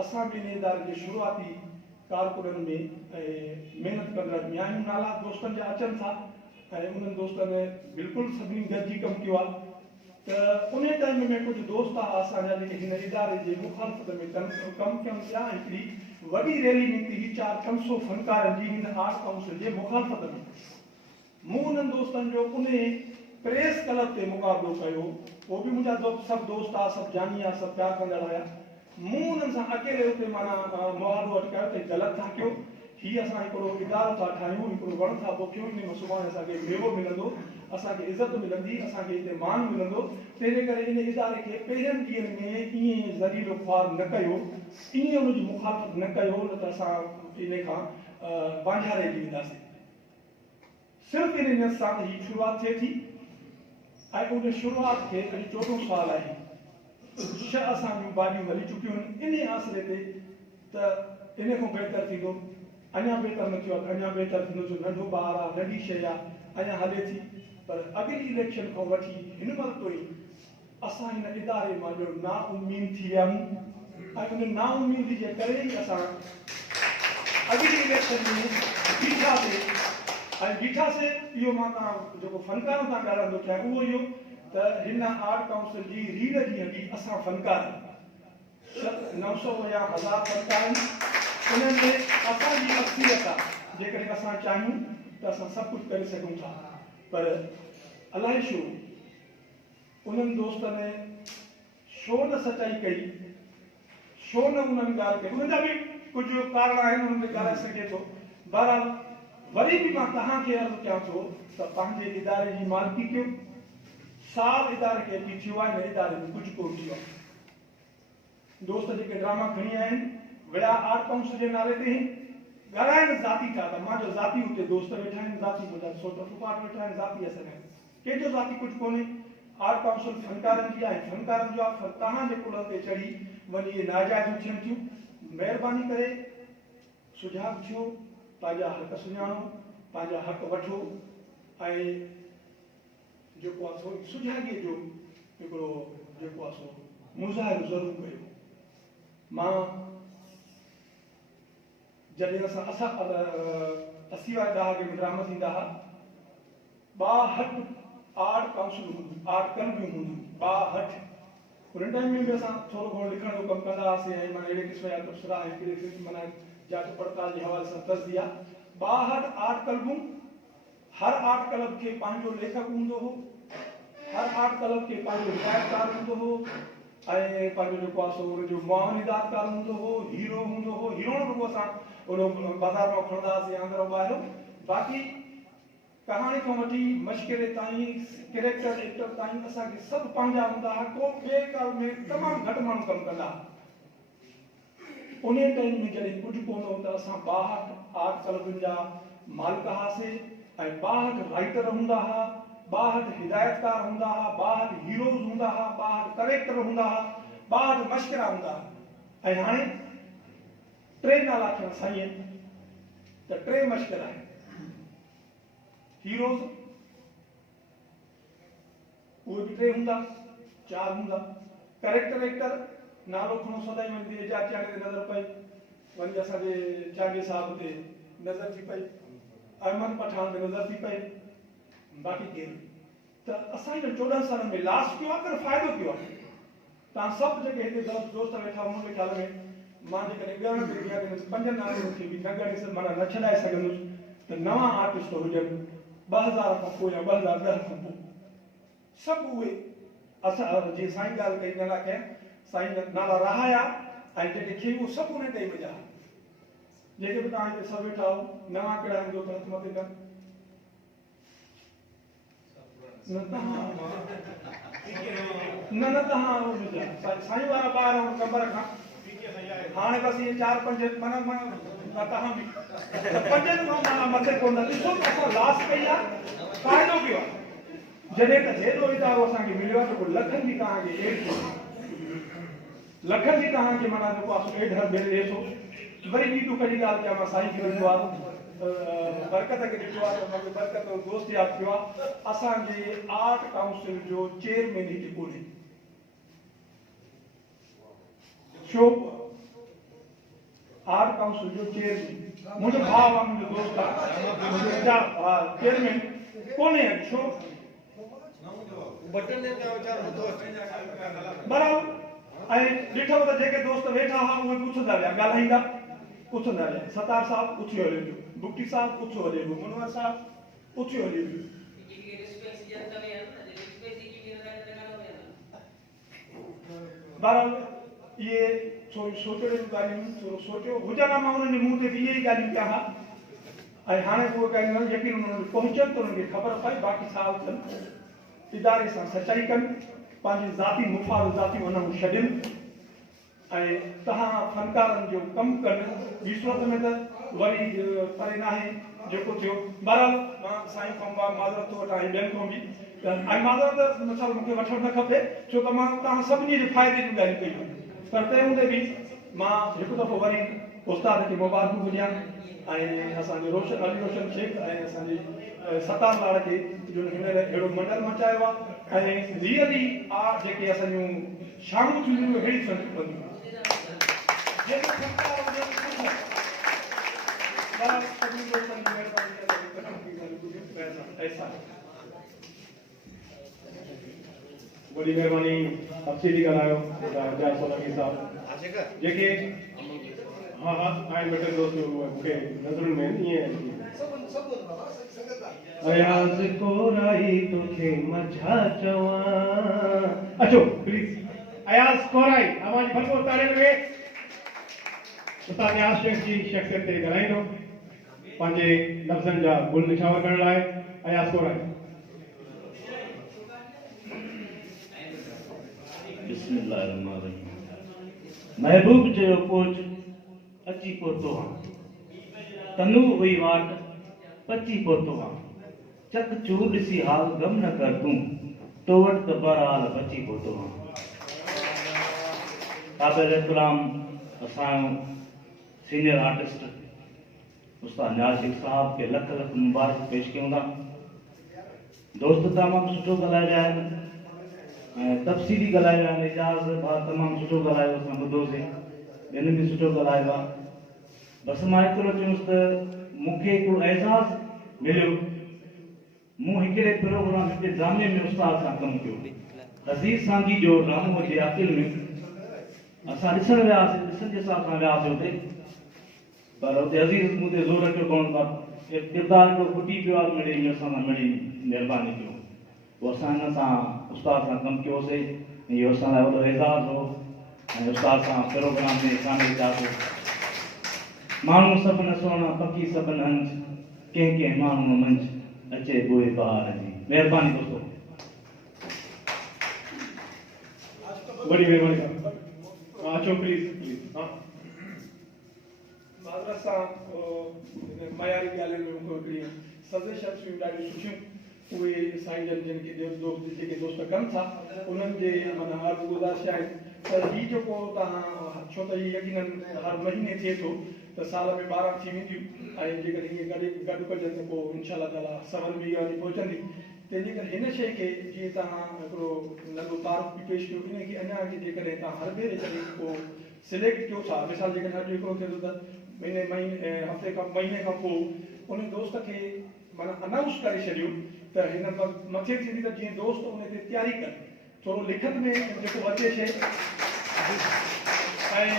असां बि इन इदारे जे शुरूआती कारकुननि में महिनत कंदड़ ॿिया नाला दोस्तनि जा अचनि था, ऐं उन्हनि दोस्तनि बिल्कुलु सभिनी गॾिजी कमु कयो आहे। त उन टाइम में कुझु दोस्त आहे असांजा जेके हिन इदारे जे मुखालफ़त में कमु कनि पिया। हिकिड़ी वॾी रैली निकिती हुई 400-500 फनकारनि जी हिन आर्ट काउंसिल जे मुखालफ़त में। मूं उन्हनि दोस्तनि जो उन प्रेस क्लब ते मुक़ाबिलो कयो, उहो बि मुंहिंजा सभु दोस्त आहे, सभु जानी आहे, सभु प्यार कंदड़ हुया। मूं उन्हनि सां अकेले हुते माना मुआदो अटकायो त ग़लति था कयो, हीअ असां हिकिड़ो इदारो था ठाहियूं, हिकिड़ो वण था पोखियूं, इन में सुभाणे असांखे मेवो मिलंदो, असांखे इज़त मिलंदी, असांखे हिते मान मिलंदो। तंहिंजे करे इन इदारे खे पहिरियनि ॾींहंनि में ईअं ज़रीलो ख्वार न कयो, ईअं उनजी मुखालफ़त न कयो, न त असां इन खां बांझारे ॾींदासीं। सिर्फ़ु इन सां ही शुरूआत थिए थी, ऐं उन शुरूआत खे अॼु 14 साल आहे। 6 असांजूं भाॼियूं हली चुकियूं आहिनि इन आसिरे ते त इन खां बहितर थींदो, अञा बहितर न थियो आहे, अञा बहितर थींदो, जो नंढो ॿार आहे, नंढी शइ आहे, अञा हले थी। पर अॻिली इलेक्शन खां वठी हिन महिल ताईं असां हिन इदारे मां जो नाउमीद थी विया आहियूं, ऐं उन नाउमीदी जे करे ई असां अॻिली इलेक्शन में बीठासीं। ऐं बीठासीं इहो मां तव्हां जेको फनकारनि सां ॻाल्हाइण थो चाहियां उहो इहो त हिन आर्ट काउंसिल जी रीढ़ जी हड्डी असां फनकार 900 या 1000 फनकार आहिनि। उन्हनि में असांजी अक्सरियत आहे, जेकॾहिं असां चाहियूं त असां सभु कुझु करे सघूं था। पर अलाए छो उन्हनि दोस्तनि छो न सचाई कई, छो न उन्हनि ॻाल्हि कई, उन्हनि जा बि कुझु कारण आहिनि, उन्हनि खे ॻाल्हाए सघे थो। बहरहाल वरी बि मां तव्हांखे अर्ज़ु कयां थो त पंहिंजे इदारे जी मालिकी कयो। साल इदारे खे बि थियो आहे, हिन इदारे में कुझु कोन थियो आहे। दोस्त जेके ड्रामा खणी आया आहिनि विया आर्ट काउंसिल जे नाले ते ॻाल्हाइण ज़ाती था, त मुंहिंजो ज़ाती हुते दोस्त वेठा आहिनि, ज़ाती मुंहिंजा सोट फुफाट वेठा आहिनि, ज़ाती असां कंहिंजो ज़ाती कुझु कोन्हे। आर्ट काउंसिल फनकारनि जी आहे, फनकारनि जो आहे। पर तव्हांजे पुल ते चढ़ी वञी इहे नाजाइज़ियूं थियनि थियूं। महिरबानी करे सुझाव थियो, पंहिंजा हक़ सुञाणो, पंहिंजा हक़ वठो, ऐं जेको आहे सो सुजाॻीअ जो हिकिड़ो जेको आहे सो मुज़ाहिरो ज़रूरु कयो। मां जॾहिं असां 80 वारे ॾहाके में ड्रामा थींदा हुआ, 62 आर्ट काउंसिल हूंदियूं, आर्ट क्लबियूं हूंदियूं, 62। उन टाइम में बि असां थोरो घणो लिखण जो कमु कंदा हुआसीं, ऐं माना अहिड़े क़िस्म जा तबसरा ऐं कहिड़े क़िस्म माना जांच पड़ताल जे हवाले सां तस्दी आहे। 62 आर्ट क्लबूं, हर आर्ट क्लब खे पंहिंजो लेखक हूंदो हो, हर आर्ट क्लब खे पंहिंजो हिदायतकार हूंदो हो, ऐं पंहिंजो जेको आहे सो उनजो मुआवन हिदायतकार हूंदो हो, हीरो हूंदो हो। हीरो न रुॻो असां उन बाज़ार मां खणंदा हुआसीं अंदरो ॿाहिरो, बाक़ी कहाणी खां वठी मश्किरे ताईं, कैरेक्टर एक्टर ताईं असांखे सभु पंहिंजा हूंदा हुआ। को ॿिए काल में तमामु घटि माण्हू कमु कंदा हुआ। उन टाइम में जॾहिं कुझु कोन हो त असां 62 आर्ट क्लबुनि जा मालिक हुआसीं, ऐं 62 राइटर हूंदा हुआ, 62 हिदायतकार हूंदा हुआ, 62 हीरोज़ हूंदा हुआ, 62 करेक्टर हूंदा हुआ, 62 मश्किरा हूंदा हुआ। ऐं हाणे 3 नाला खण साईं त 3 मश्किरा आहिनि। हीरोज़ उहे बि 3 हूंदा, 4 हूंदा। करेक्टर एक्टर नालो खणो सदाई वञी एजाज चांडे ते नज़र पई, वञी असांजे चांडे साहिब ते नज़र थी पई, अहमद पठान ते नज़र थी पए बाक़ी केरु त असां 14 सालनि में लास्ट कयो आहे पर फ़ाइदो कयो आहे तव्हां सभु जेके हिते दोस्त वेठा मुंहिंजे ख़्याल में मां जेकॾहिं ॻणण ते दुनिया में 5 नालनि खे बि न ॻणे माना न छॾाए सघंदुसि त नवां आर्टिस्ट हुजनि 2000 खां पोइ या 2010 खां पोइ सभु उहे असां जीअं साईं ॻाल्हि कई नाला कया साईं नाला रहाया ऐं जेके खियूं सभु उन टाइम जा जेके बि तव्हां हिते सभु वेठा हो नवां कहिड़ा ईंदो त हथ मथे कर न तव्हां साईं वारा ॿार कबर खां हाणे बसि इहे 4-5 माना तव्हां बि 5 माना मथे कोन ॾिसो असां लास्ट कई आहे फ़ाइदो कयो आहे जॾहिं त हेॾो इदारो असांखे मिलियो आहे त पोइ लखनि जी तव्हांखे लखनि जी तव्हांखे माना जेको आहे ॾेढ भेरे ॾिए थो वरी ॿी दुख जी ॻाल्हि कयां मां साईं खे ॾिठो आहे बरकत खे ॾिठो आहे त बरकत दोस्त यादि कयो आहे असांजे आर्ट काउंसिल जो चेयरमैन हिते कोन्हे छो आर्ट काउंसिल जो चेयरमैन मुंहिंजो भाउ आहे मुंहिंजो दोस्त आहे चेयरमैन कोन्हे छो बराबरि ऐं ॾिठो त जेके दोस्त वेठा हुआ उहे पुछंदा विया ॻाल्हाईंदा पुछंदा विया सतार साहब उथियो हले पियो बुक्टी साहब उथियो हले पियो मनोहर साहब उथियो हले पियो बराबरि इहे थोरी सोचण जूं ॻाल्हियूं थोरो सोचियो हुजनि मां उन्हनि जे मुंहं ते बि इहे ई ॻाल्हियूं कया हा ऐं हाणे उहे ॻाल्हियूं यकीन उन्हनि पहुचनि त उन्हनि खे ख़बर पए बाक़ी साल थियनि इदारे सां सचाई कनि पंहिंजी ज़ाती मुफ़ाद ज़ाती वञणु छॾनि ऐं तव्हां फनकारनि जो कमु कनि ॿी सूरत में त वरी परे न आहे जेको थियो बराबरि मां साईं खां माज़रत थो वठां ऐं ॿियनि खां बि ऐं माज़रत मसाल मूंखे वठणु न खपे छो त मां तव्हां सभिनी जे फ़ाइदे जूं ॻाल्हियूं कयूं पर तंहिं हूंदे बि मां हिकु दफ़ो वरी उस्ताद खे मुबारकूं ॾियां ऐं असांजे अली रोशन शेख ऐं असांजे सतार लाड़ खे जो हींअर अहिड़ो मंडल मचायो आहे ऐं रियली आर्ट जेके असांजूं शामूं थींदियूं अहिड़ी थियणु खपंदियूं बड़ी महिरबानी तफ़सीली ॻाल्हायो जाज सोलंकी साहब जेके हाँ आहिनि बेटे दोस्त मूंखे नज़रुनि में ईअं अयाज़ कोराई तोखे मछा चवां अचो प्लीज अयाज़ कोराई आवाज़ भरपूर ताड़ियुनि में उस्ताद नियाज़ शेख जी शख़्सियत ते ॻाल्हाईंदो पंहिंजे लफ़्ज़नि जा गुल निछावर करण लाइ अयाज़ कोराई महबूब जो कोच अची पहुतो हाँ तनू हुई वाट पची पहुतो हाँ चक चूर ॾिसी हाल गम न कर तूं तो वट त बहरहाल बची पहुतो हाँ काबिल एहतराम असांजो सीनियर आर्टिस्ट उस्ताद नियाज़ शेख साहब के लख लख मुबारक पेश कयूं था दोस्त तमामु सुठो ॻाल्हाए रहिया आहिनि तफ़सीली ॻाल्हाए रहिया आहिनि एजाज़ भाउ तमामु सुठो ॻाल्हायो असां ॿुधोसीं ॿियनि बि सुठो ॻाल्हायो आहे बसि मां एतिरो चयुसि त मूंखे हिकिड़ो एहसासु मिलियो मूं हिकिड़े प्रोग्राम हिते ड्रामे में उस्ताद सां कमु कयो अज़ीज़ सांगी जो ड्रामो जे आख़िर में असां ॾिसण वियासीं ॾिसण जे हिसाब सां वियासीं हुते पर हुते अज़ीज़ मूं ते ज़ोर रखियो कोन था किरदारु हिकिड़ो फुटी पियो आहे मिड़ी असां सां मिड़ी महिरबानी कयो पोइ असां हिन सां उस्ताद सां कमु कयोसीं इहो असां लाइ वॾो एज़ाज़ हो ऐं उस्ताद सां प्रोग्राम में शामिलु थियासीं माण्हू सभु न सुहिणा पखी सभु न हंज कंहिं कंहिं माण्हू मंझि अचे बोए बहार जी महिरबानी दोस्तो बड़ी महिरबानी अचो प्लीज प्लीज हाँ माज़रत सां मयारी ॻाल्हियुनि में मूंखे हिकिड़ी सजेशन्स हुयूं ॾाढियूं सुठियूं उहे साईं जन जिन खे दोस्त जेके दोस्त कनि था उन्हनि जे माना हर गुज़ारिश आहे त हीउ जेको तव्हां छो त हीउ यकीनन हर महीने थिए थो त साल में 12 थी वेंदियूं ऐं जेकॾहिं हीअं गॾु कजनि त पोइ इनशा ताला सवन में इहा पहुचंदी तंहिंजे करे हिन शइ खे जीअं तव्हां हिकिड़ो नंढो तारुफ़ बि पेश कयो इनखे अञा जेकॾहिं तव्हां हर भेरे जॾहिं पोइ सिलेक्ट कयो था मिसाल जेकॾहिं अॼु हिकिड़ो थिए थो त महीने हफ़्ते खां महीने खां पोइ उन दोस्त खे माना अनाउंस करे छॾियो त हिन मथे थींदी त जीअं दोस्त उन ते तयारी कनि थोरो लिखत में जेको अचे शइ ऐं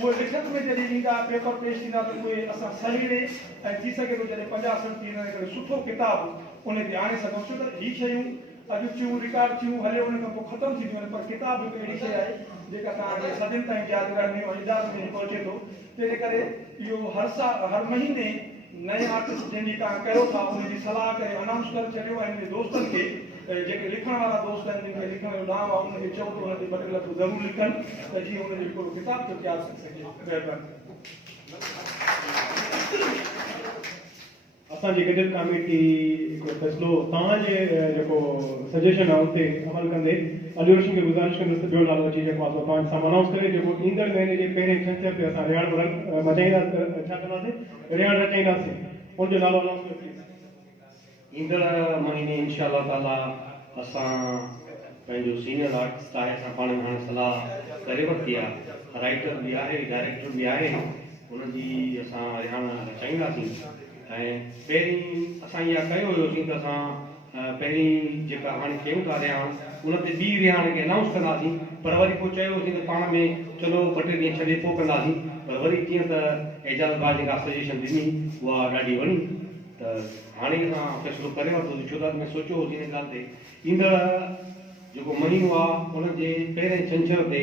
उहे लिखत में जॾहिं ॾींदा पेपर पेश थींदा त उहे असां सहीड़े ऐं थी सघे थो जॾहिं 50 थींदा करे सुठो किताबु उन ते आणे सघूं छो त हीअ शयूं अॼु थियूं रिकॉर्ड थियूं हलियो उन खां पोइ ख़तमु थी थियूं पर किताब हिकु अहिड़ी शइ आहे जेका तव्हांखे सदियुनि ताईं यादि रहंदी ऐं इजाज़ में पहुचे थो तंहिंजे करे इहो हर महीने नए आर्टिस्ट जंहिंजी तव्हां कयो था उनजी सलाह करे अनाउंस करे छॾियो ऐं मुंहिंजे दोस्तनि खे जेके लिखण वारा दोस्त आहिनि जिन खे लिखण जो नाम आहे उनखे चओ त उन ते ॿ टे लफ़्ज़ ज़रूरु लिखनि त जीअं उनजो हिकिड़ो किताब थो तयारु थी सघे महिरबानी असांजी गजल कमेटी हिकिड़ो फ़ैसिलो तव्हांजे जेको सजेशन आहे उन ते अमल कंदे अली रोशन खे गुज़ारिश कंदुसि ॿियो नालो अची जेको आहे तव्हां सां अनाउंस करे जेको ईंदड़ महीने जे पहिरें छंछर ते असां रिहाण मचाईंदासीं छा कंदासीं रिहाण रचाईंदासीं उनजो नालो अनाउंस कयो प्लीज़। ईंदड़ महीने इंशाअल्लाह ताला असां पंहिंजो सीनियर आर्टिस्ट आहे असां पाण में हाणे सलाह करे वरिती आहे राइटर बि आहे डायरेक्टर बि आहे उनजी असां रिहाण रचाईंदासीं ऐं पहिरीं असां इहा कयो हुयोसीं त असां पहिरीं जेका हाणे कयूं था रिहाण उन ते ॿी रिहाण खे अनाउंस कंदासीं पर वरी पोइ चयोसीं त पाण में चलो ॿ टे ॾींहं छॾे पोइ कंदासीं पर वरी जीअं त एजाज़ भाउ जेका सजेशन ॾिनी उहा ॾाढी वणी त हाणे असां फ़ैसिलो करे वरितोसीं छो त में सोचियो होसीं हिन ॻाल्हि ते ईंदड़ जेको महीनो आहे उनजे पहिरें छंछर ते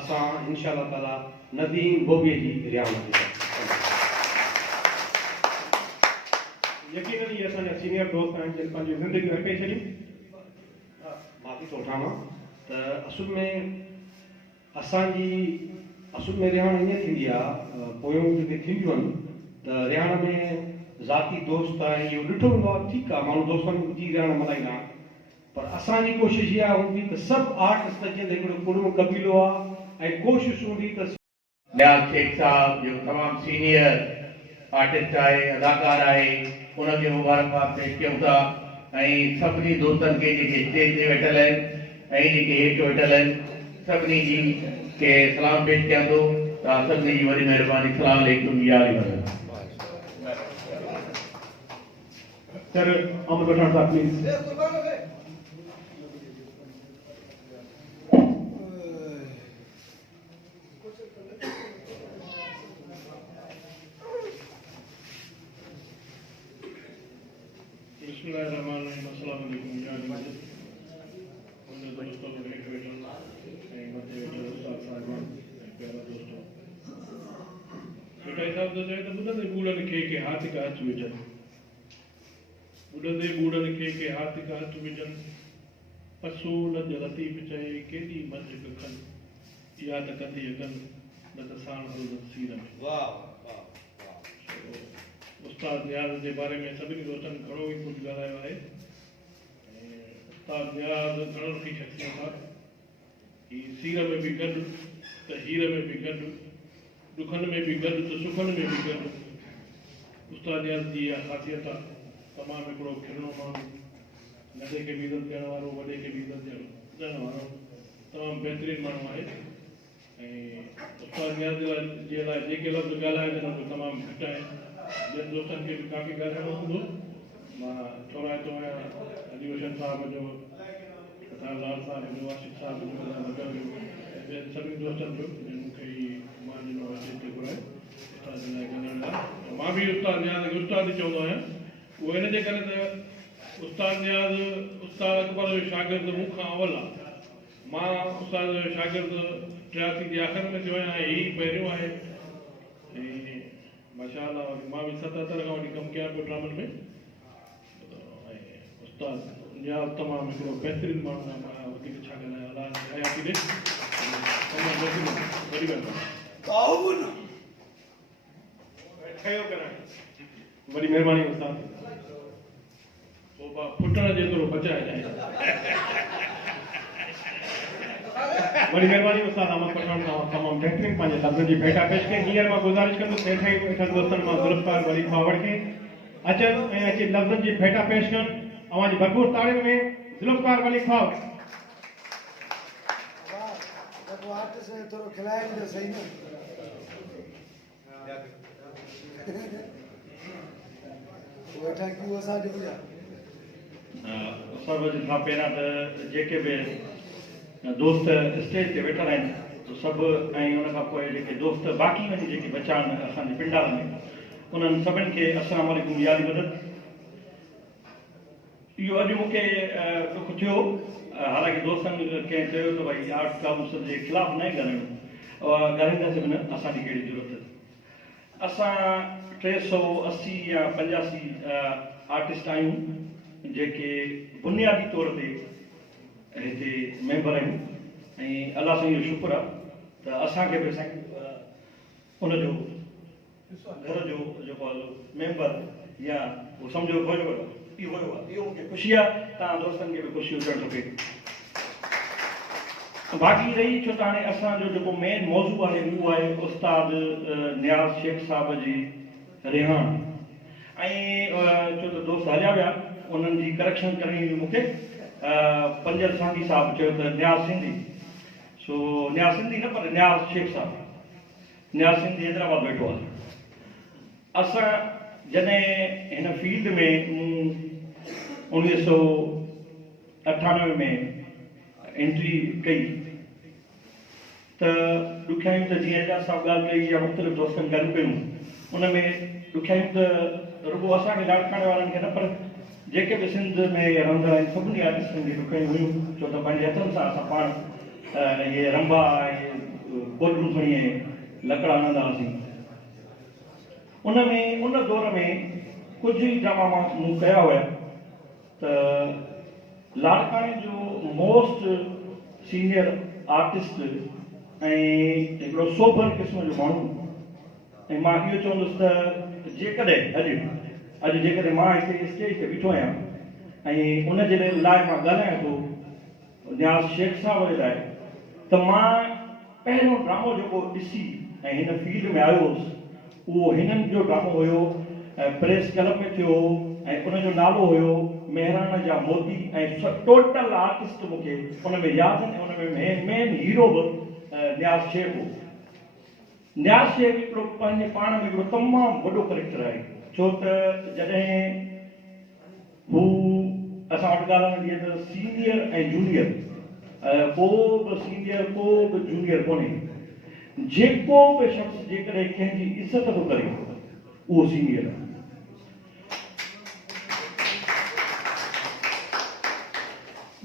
असां इंशाअल्लाह ताला नदीम बोबीअ जी रिहाण कंदासीं। यकीनन ये असांजा सीनियर दोस्त आहिनि जिन पंहिंजी ज़िंदगी अर्पे छॾियूं माफ़ी थो वठां त असुल में असांजी असुल में रिहाण ईअं थींदी आहे पोयूं जेके थींदियूं आहिनि त रिहाण में ज़ाती दोस्त आहे इहो ॾिठो वेंदो आहे ठीकु आहे माण्हू दोस्तनि जी रिहाण मल्हाईंदा पर असांजी कोशिशि इहा हूंदी त सभु आर्टिस्ट जिन हिकिड़ो कुड़िम कबीलो आहे ऐं कोशिशि हूंदी त न्याज़ शेख साहब जो तमामु सीनियर आर्टिस्ट आहे अदाकार आहे उनखे मुबारकबाद पेश कयूं था ऐं सभिनी दोस्तनि खे जेके स्टेज ते वेठल आहिनि ऐं जेके हेठि वेठल आहिनि सभिनी जी खे सलाम पेश कयां थो तव्हां सभिनी जी वॾी महिरबानी सलाम अलैकुम या सर अहमद पठान साहब प्लीज। बिस्मिल्लाहिर्रहमानिर्रहीम अस्सलाम वालेकुम या उन दोस्तों को हेठि वेठल ऐं मथे वेठल उस्ताद साहिबान ऐं प्यारा दोस्तों बेटा साहब तो चए त ॿुधंदे ॿूड़नि खे के हाथ का हथ विझनि ॿुधंदे ॿूड़नि खे के हाथ का हथ विझनि पसूल जो लतीफ़ चए केॾी मंझ कखनि यादि कंदी अगनि न त साण हलंदसि सीर में वाह उस्ताद न्याज़ जे बारे में सभिनी दोस्तनि घणो ई कुझु ॻाल्हायो आहे ऐं उस्ताद न्याज़ घणो सुठी शख़्सियत आहे हीअ सीर में बि गॾु त हीर में बि गॾु ॾुखनि में बि गॾु त सुखनि में बि गॾु उस्ताद न्याज़ जी इहा ख़ासियत आहे तमामु हिकिड़ो खिलणो माण्हू नंढे खे बि इज़त ॾियण वारो वॾे खे बि इज़त ॾियण वारो तमामु बहितरीनु माण्हू आहे ऐं उस्ताद न्याज़ जे लाइ जेके लफ़्ज़ ॻाल्हाइनि था उहे तमामु घटि आहिनि जिन दोस्तनि खे बि काफ़ी ॻाल्हाइणो हूंदो मां थोराए थो आहियां अली रोशन साहब जो फताह लाल साहब जो आशिक़ साहब जो सभिनी दोस्तनि जो जिन मूंखे ई मां ॾिनो आहे स्टेज ते घुराए उस्ताद जे लाइ ॻाल्हाइण लाइ मां बि उस्ताद न्याज़ खे उस्ताद ई चवंदो आहियां उहो हिन जे करे त उस्ताद न्याज़ उस्ताद अकबर जो शागिर्द मूंखां अवल आहे मां उस्ताद जो शागिर्द 83 जे आख़िर में थियो आहियां ऐं हीउ पहिरियों आहे ऐं माशाअल्लाह मां बि 77 खां वठी कमु कयां पियो ड्रामनि में ऐं उस्ताद न्याज़ तमामु हिकिड़ो बहितरीनु माण्हू आहे मां वधीक छा ॻाल्हायां अलाह हयाती ॾे तमामु वॾी वॾी महिरबानी उस्ताद फुटण जेतिरो बचाए जाए वॾी महिरबानी उस्ताद अहमद पठान साहब तमामु बहितरीनु पंहिंजे लफ़्ज़नि जी भेटा पेश कई हींअर मां गुज़ारिश कंदुसि वेठल दोस्तनि मां ज़ुल्फ़कार वली खावड़ खे अचनि ऐं अची लफ़्ज़नि जी भेटा पेश कनि अवांजी भरपूर ताड़ियुनि में ज़ुल्फ़कार वली खावड़ थोरो खिलाइण जो सही न वेठा क्यों असां ॾिबो सर्वजन खां पहिरियां त जेके बि दोस्त स्टेज ते वेठल आहिनि सभु ऐं उन खां पोइ जेके दोस्त बाक़ी वञी जेके बचा आहिनि असांजे पिंडार में उन्हनि सभिनि खे अस्सलाम वालेकुम यादि मदद। इहो अॼु मूंखे दुख थियो, हालांकि दोस्तनि कंहिं चयो त भई आर्ट काउंसिल जे ख़िलाफ़ु न ॻाल्हाईंदासीं बि न, असांजी कहिड़ी ज़रूरत। असां 380 या 85 आर्टिस्ट आहियूं जेके बुनियादी तौर ते हिते मेंबर आहियूं ऐं अलाह साईं जो शुक्र आहे त असांखे बि साईं उनजो घर जो जेको मेंबर या उहो सम्झो हुयो इहो हुयो आहे, इहो मूंखे ख़ुशी आहे। तव्हां दोस्तनि खे बि ख़ुशी हुजणु खपे। बाक़ी रही छो त हाणे असांजो जेको मेन मौज़ू आहे उहो आहे उस्ताद नियाज़ शेख साहब जी रिहाण ऐं छो त दोस्त हलिया विया उन्हनि जी करेक्शन करणी हुई मूंखे। पंजल सांगी साहब चयो त नियाज़ सिंधी, सो नियाज़ सिंधी न पर नियाज़ शेख साहब, नियाज़ सिंधी हैदराबाद वेठो आहे। असां जॾहिं हिन फील्ड में 1998 में एंट्री कई त ॾुखियायूं त जीअं एजाज़ साहब ॻाल्हि कई या मुख़्तलिफ़ दोस्तनि ॻाल्हियूं कयूं, उन में ॾुखियायूं त रुॻो असांखे लाड़काणे वारनि खे न पर जेके बि सिंध में रहंदड़ आहिनि सभिनी आर्टिस्टनि जी ॾुखियायूं हुयूं। छो त पंहिंजे हथनि सां असां पाण इहे रंबा ऐं कोटूं खणी लकड़ा हणंदा हुआसीं। उन दौर में कुझु ई ड्रामा मूं कया हुया त लाड़काणे जो मोस्ट सीनियर आर्टिस्ट ऐं हिकिड़ो सोभर क़िस्म जो माण्हू, ऐं मां इहो चवंदुसि त जेकॾहिं अॼु जेकॾहिं मां हिते स्टेज ते बीठो आहियां ऐं उनजे लाइ मां ॻाल्हायां थो नियाज़ शेख साहब जे लाइ, त मां पहिरियों ड्रामो जेको ॾिसी ऐं हिन फील्ड में आयो हुउसि उहो हिननि जो ड्रामो हुयो, प्रेस क्लब में थियो ऐं उनजो नालो हुयो मेहरान जा मोती ऐं टोटल आर्टिस्ट मूंखे उन में यादि आहिनि। उन में मेन हीरो बि नियाज़ शेख हो। नियाज़ शेख हिकिड़ो पंहिंजे पाण में हिकिड़ो तमामु वॾो करेक्टर आहे, छो त जॾहिं हू असां वटि ॻाल्हाइण ॾिए त सीनियर ऐं जूनियर, को बि सीनियर को बि जूनियर कोन्हे। जेको बि शख़्स जेकॾहिं कंहिंजी इज़त थो करे उहो सीनियर आहे।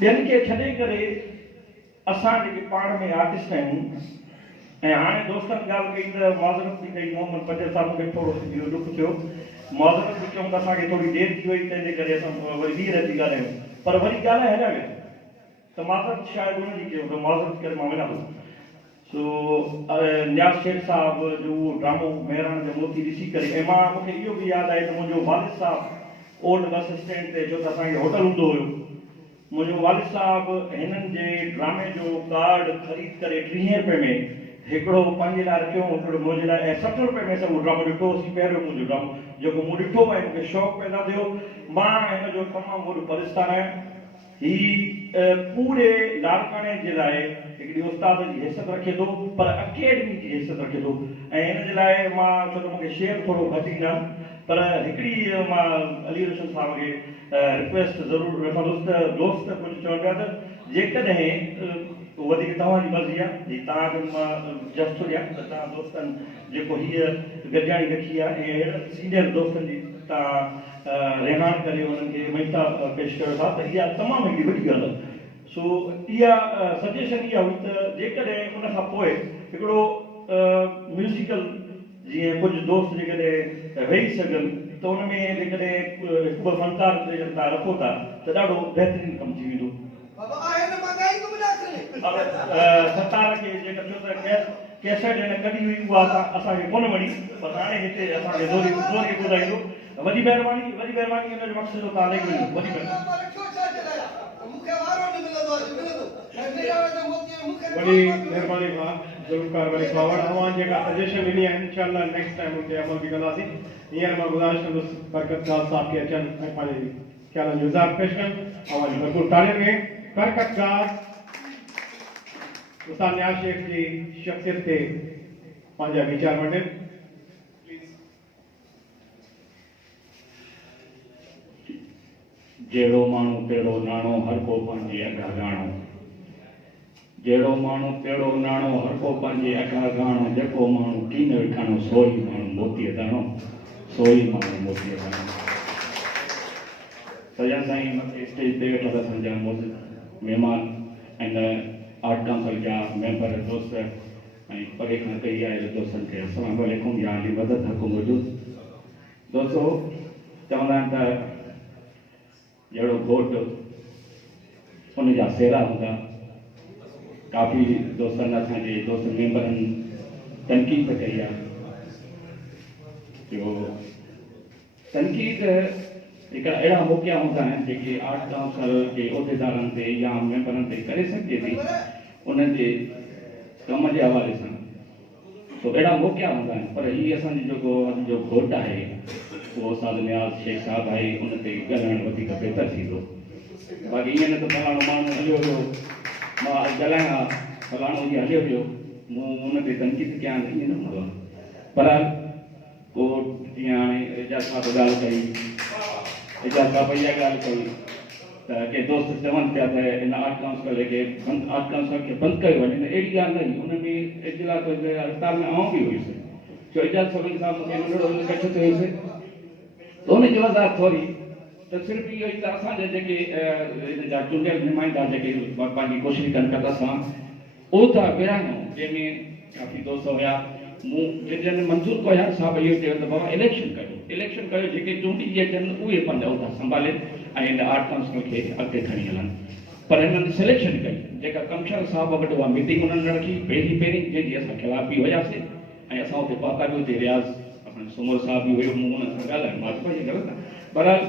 ॿियनि खे छॾे करे असां जेके पाण में आर्टिस्ट आहियूं, ऐं हाणे दोस्तनि ॻाल्हि कई त माज़रत बि कई, मोहम्मद पंजल साहब मूंखे थोरो इहो दुख थियो, माज़रत बि चयूं त असांखे थोरी देरि थी वई तंहिंजे करे असां वरी ॿीहर अची ॻाल्हायूं, पर वरी ॻाल्हाए हलिया विया त माज़रत शायदि उनजी कयूं त माज़रत करे मां वञा थो। सो नियाज़ शेख साहब जो उहो ड्रामो मेहरान जो मोती ॾिसी करे, ऐं मूंखे इहो बि यादि आहे त मुंहिंजो वालिद साहब ओल्ड बस स्टैंड ते, छो त असांखे होटल हूंदो हुयो, मुंहिंजो वालिद साहब हिननि जे ड्रामे जो कार्ड ख़रीद करे 30 रुपए में हिकिड़ो पंहिंजे लाइ रखियो, हिकिड़ो मुंहिंजे लाइ, ऐं 60 रुपए में सभु ड्रामो ॾिठोसीं। पहिरियों मुंहिंजो ड्रामो जेको मूं ॾिठो ऐं मूंखे शौक़ु पैदा थियो, मां हिन जो तमामु वॾो परिस्तार आहियां। ही पूरे लाड़काणे जे लाइ हिकिड़ी उस्ताद जी हैसियत रखे थो, पर अकेडमी जी हैसियत रखे थो, ऐं हिन जे लाइ मां छो त मूंखे शेयर थोरो घटि ईंदा, पर हिकिड़ी मां अली रोशन साहब खे रिक्वेस्ट ज़रूरु रखंदुसि त दोस्त कुझु चवनि पिया त जेकॾहिं वधीक तव्हांजी मर्ज़ी आहे, तव्हांखे मां जस्ट थो ॾियां त तव्हां दोस्तनि जेको हीअ गॾिजाणी रखी आहे ऐं अहिड़नि सीनियर दोस्तनि जी तव्हां रिहाण करे उन्हनि खे महिता पेश कयो था, त इहा तमामु हिकिड़ी वॾी ॻाल्हि आहे। सो इहा सजेशन इहा हुई त जेकॾहिं उन खां पोइ हिकिड़ो म्यूज़िकल जीअं कुझु दोस्त जेकॾहिं वेही सघनि त उन में जेकॾहिं हिकु ॿ फनकार तव्हां रखो था त ॾाढो बहितरीनु कमु थी वेंदो। सतार खे जेका छो त कैसेट हिन कढी हुई उहा असांखे कोन वणी, पर हाणे हिते असांखे ज़ोरी ॿुधाईंदो। वॾी महिरबानी हिन जो मक़सदु तव्हां लही वञो। वॾी महिरबानी खां ज़रूरु कारवाई फॉर्वड। अवां जेका सजेशन ॾिनी आहे इंशाअल्लाह नेक्स्ट टाइम उते अमल बि कंदासीं। हींअर मां गुज़ारिश कंदुसि बरकत गाल साहब खे अचनि ऐं पंहिंजे ख़्यालनि जो इज़हार पेश कनि। अवां जी भरपूर तालियुनि में बरकत गाल उस्ताद नियाज़ शेख जी शख्सियत ते पंहिंजा वीचार वंडनि। जहिड़ो माण्हू तहिड़ो नाणो हर को पंहिंजे अघा गाणो जहिड़ो माण्हू तहिड़ो नाणो हर को पंहिंजे अघा गाणो जेको माण्हू कीन विखाणो सो ई माण्हू मोतीअ दाणो सो ई माण्हू मोतीअ दाणो सॼा साईं मथे स्टेज ते वेठा असांजा महिमान ऐं आर्ट काउंसिल जा मेंबर दोस्त ऐं परे खां कई आयल दोस्तनि खे अस्सलाम वालेकुम या अली मदद हक़ मौजूद दोस्तो चवंदा आहिनि त जहिड़ो घोट उन जा सेरा हूंदा काफ़ी दोस्तनि असांजे दोस्त मेंबरनि तनक़ीद कई आहे जो तनक़ीद हिकिड़ा अहिड़ा मौक़िया हूंदा आहिनि जेके आर्ट काउंसिल जे उहिदेदारनि ते या मेंबरनि ते करे सघिजे थी उन्हनि जे कम जे हवाले सां तो अहिड़ा मौक़िया हूंदा आहिनि पर हीअ असांजो जो घोटु आहे उहो उस्ताद नियाज़ शेख साहिबु आहे उन ते ॻाल्हाइणु वधीक बहितर थींदो बाक़ी ईअं न त फलाणो माण्हू हलियो वियो मां ॻाल्हायां फलाणो जीअं हलियो वियो मूं उन ते तनक़ीद कयां ईअं न हूंदो आहे पर को जीअं हाणे एजाज़ साहिबु ॻाल्हि कई एजाज़ साहिबु इहा ॻाल्हि कई त के दोस्त चवनि पिया त इन आर्ट काउंसिल खे बंदि कयो वञे अहिड़ी ॻाल्हि न हुई हुन में इजलास हड़ताल में आउं बि हुयुसि छो एजाज़ सभिनी साहिबु मूंखे नंढिड़ो कठो थियो हुयुसि त हुनजी वज़ाहत थोरी त सिर्फ़ु इहो ई त असांजा जेके इन जा चूंडियल नुमाइंदा जेके पंहिंजी कोशिशि कनि पिया त असां उहो त विरायूं जंहिंमें काफ़ी दोस्त हुया मूं जन मंज़ूर कया साहिबु इहो चयो त बाबा इलेक्शन कयो जेके चूंडी अचनि उहे पंहिंजा उहिदा संभालनि ऐं इन आर्ट काउंसिल खे अॻिते खणी हलनि पर हिननि सिलेक्शन कई जेका कमिशनर साहिबु वटि उहा मीटिंग उन्हनि रखी पहिरीं जंहिंजी असां ख़िलाफ़ बि हुयासीं ऐं असां उते पहुता बि हुते रियाज़ असांजो सुमर साहिबु बि हुयो मूं हुन सां ॻाल्हायो भाजपा जी ग़लति आहे बहरहाल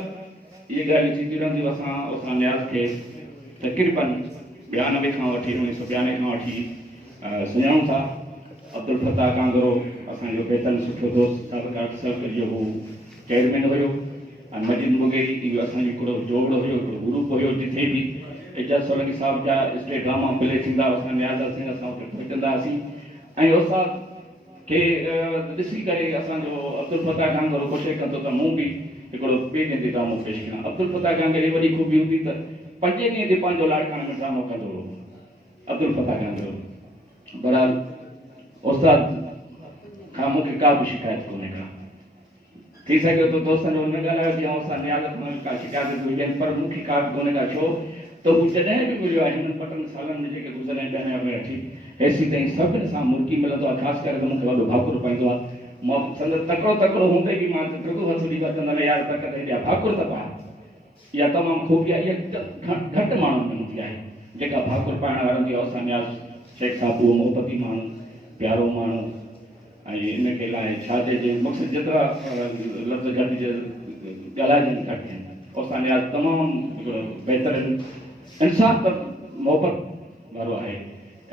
इहे ॻाल्हियूं थींदियूं रहंदियूं असां उस्ताद नियाज़ खे तक़रीबन 92 खां वठी 1992 खां वठी सुञाणूं था अब्दुल फताह कांगरो असांजो बेतन सुठो दोस्त सरकार सर्कल जो हू चेयरमैन हुयो ऐं मजिद मुगेरी इहो असांजो हिकिड़ो जोड़ हुयो ग्रुप हुयो जिथे बि एजाज़ सोलंकी साहिब जा स्टेट ड्रामा प्ले थींदा असां नियाज़ सिंह असां उते पहुचंदा हुआसीं ऐं उस्ताद खे ॾिसी करे असांजो अब्दुल फताह कांगरो कोशिशि कंदो त मूं बि हिकिड़ो ॿिए ॾींहं ते ड्रामो पेश कयां अब्दुल फताह कांगरे वॾी ख़ूबी हूंदी त 5 ॾींहं ते पंहिंजो लाड़काणे में ड्रामो कंदो हो अब्दुल फताह कांगरो बहरहाल उस्ताद खां मूंखे का बि शिकायत कोन्हे का थी सघे थो दोस्तनि हुन ॻाल्हायो की उस्ताद नियाज़ खां का शिकायत हुजनि पर मूंखे का बि कोन्हे का छो त हू जॾहिं बि मिलियो आहे हिन 5 सालनि में जेके गुज़रिया आहिनि ॾह में अची हेसी ताईं सभिनी सां मुर्की मिलंदो आहे ख़ासि करे त मूंखे वॾो भाकुर पवंदो आहे मां संदसि तकिड़ो हूंदे बि मां ॾुधो हथ ॾी वठंदुमि यार तकड़ि हेॾा भाकुर त पाए इहा तमामु ख़ूबी आहे इहा घटि माण्हुनि में हूंदी आहे जेका भाकुर पाइण वारनि जी उस्ताद नियाज़ शेख साहिबु उहो मोहबती माण्हू प्यारो माण्हू ऐं इन खे लाइ छा चइजे मक़सदु जेतिरा लफ़्ज़ घटि ॻाल्हाइजनि घटि आहिनि उस्ताद नियाज़ तमामु हिकिड़ो बहितरीनु इंसानु पर मोहबत वारो आहे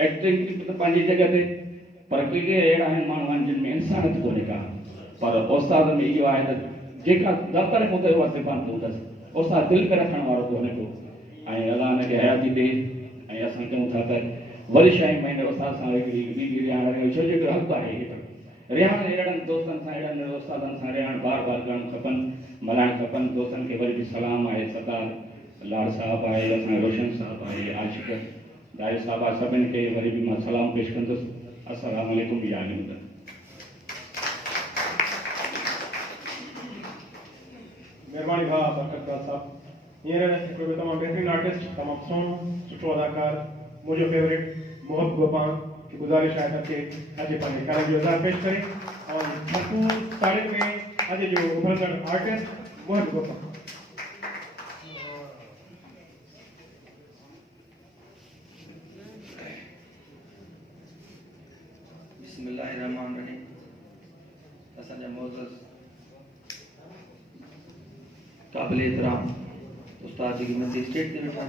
एक्टिंग त पंहिंजी जॻह ते पर के अहिड़ा आहिनि माण्हू आहिनि जिन में इंसानियत कोन्हे का पर उस्ताद में इहो आहे त जेका दफ़्तर हूंदो उहा सिफ़ात हूंदसि उस्ताद दिलि पे रखण वारो कोन्हे को ऐं अलाह हिनखे हयाती ॾे ऐं असां चऊं था त वरी छहें महीने उस्ताद सां हिकिड़ी ॿी रिहाइण छो जो हिकिड़ो हक़ु आहे रिहाइण अहिड़नि दोस्तनि सां अहिड़नि उस्तादनि सां रिहाइण बार बार करणु खपनि मल्हाइणु खपनि दोस्तनि खे वरी बि सलाम आहे सरदार लाड़ साहिबु आहे असांजो रोशन साहिबु आहे आशिक़ दाई साहिबु आहे सभिनी खे वरी बि मां सलाम पेश कंदुसि अस्सलाम वालेकुम या अली मदद महिरबानी भाउ बरकतदार साहब हींअर हिकिड़ो तमामु बहितरीनु आर्टिस्ट तमामु सुहिणो सुठो अदाकार मुंहिंजो फेवरेट मोहब गोपान की गुज़ारिश आहे त अॼु पंहिंजे कला जो इज़हार पेश करे और भरपूर तारीफ़ में अॼु जो उभरंदड़ आर्टिस्ट मोहब गोपान बिस्मिल्लाहिर्रहमानिर्रहीम असांजा मोअज़्ज़ज़ क़ाबिल एहतराम उस्ताद जेके मथे स्टेज ते वेठा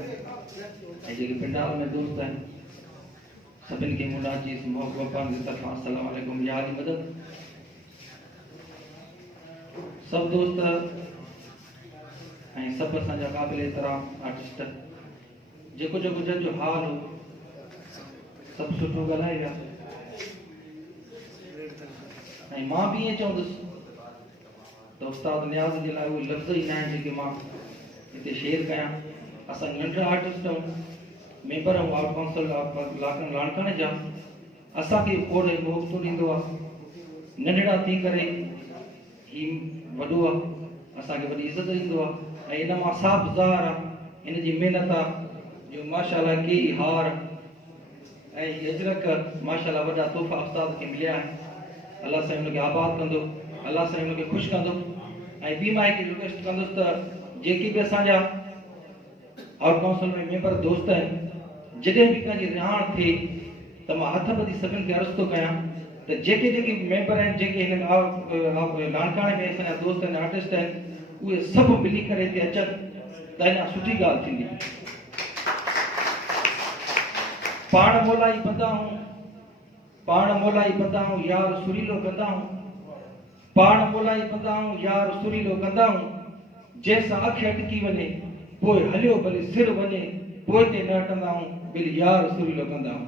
ऐं जेके पंडाल में दोस्त आहिनि सभिनी खे मुनाजी मोहब्बत जी तरफ़ां अस्सलाम वालेकुम या अली मदद सभु दोस्त ऐं सभु असांजा क़ाबिल एहतराम आर्टिस्ट जेको जेको जंहिंजो हाल हो सभु सुठो ॻाल्हाए विया ऐं मां बि ईअं चवंदुसि त उस्ताद नियाज़ जे लाइ उहे लफ़्ज़ ई न आहिनि जेके मां हिते शेयर कयां। असां नंढा आर्टिस्ट मेंबर ऐं वार्ड काउंसिल लाकन लाणकाणे जा असांखे खोड़ मोहबतूं ॾींदो आहे। नंढड़ा थी करे ही वॾो आहे, असांखे वॾी इज़त ॾींदो आहे ऐं इन मां साफ़ ज़ाहिर आहे इन जी महिनत आहे जो माशाल्लाह की हार ऐं अजरक माशाल्लाह वॾा तोहफ़ा उस्ताद खे मिलिया आहिनि। अलाह साईं हुनखे आबाद कंदो, अलाह साईं हुनखे ख़ुशि कंदो। ऐं ॿी मां हिकु रिक्वेस्ट कंदुसि त जेके बि असांजा आउट काउंसिल में मेंबर दोस्त आहिनि, जॾहिं बि कंहिंजी रिहाण थिए त मां हथ ॿधी सभिनि खे अर्ज़ु थो कयां त जेके मेंबर आहिनि, जेके हिन लाणकाणे में असांजा दोस्त आहिनि, आर्टिस्ट आहिनि, उहे सभु मिली करे हिते अचनि त अञा सुठी ॻाल्हि थींदी। पाण मोलाई बंदा हूं यार सुरीलो कंदा हूं, पाण मोलाई बंदा हूं यार सुरीलो कंदा हूं, जंहिंसां अखि अटकी वञे पोइ हलियो भले सिर वञे, पोइ ते न हटंदा हूं बिल यार सुरीलो कंदा हूं।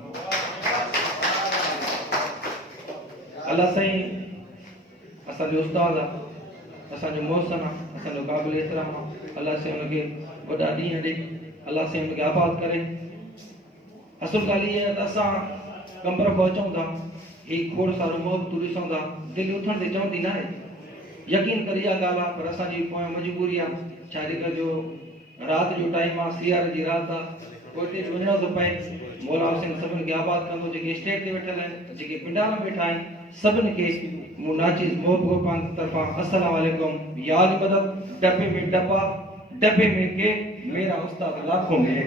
अल्लाह साईं असांजो उस्ताद आहे, असांजो मोहसन आहे, असांजो क़ाबिल एतिराम आहे। अल्लाह साईं हुनखे वॾा ॾींहं ॾे, अल्लाह साईं हुनखे आबाद करे। असुल ॻाल्हि इहा आहे त असां कमर खां अचूं था, ही खोड़ सारो मोहबतूं ॾिसूं था, दिलि उथण ते चवंदी न आहे। यकीन करे इहा ॻाल्हि आहे, पर असांजी पोइ मजबूरी आहे, छाजे जो राति जो टाइम आहे, सियारे जी राति आहे, पोइ हिते वञिणो थो पए। मौला हुसैन सभिनि खे आबाद कंदो, जेके स्टेज ते वेठल आहिनि, जेके पिंडार में वेठा आहिनि, सभिनि खे मूं नाचीज़ मोहब पान तरफ़ां अस्सलाम वालेकुम। याद मदद डब्बे में डब्बा, डब्बे में के मेरा उस्ताद लाखों में।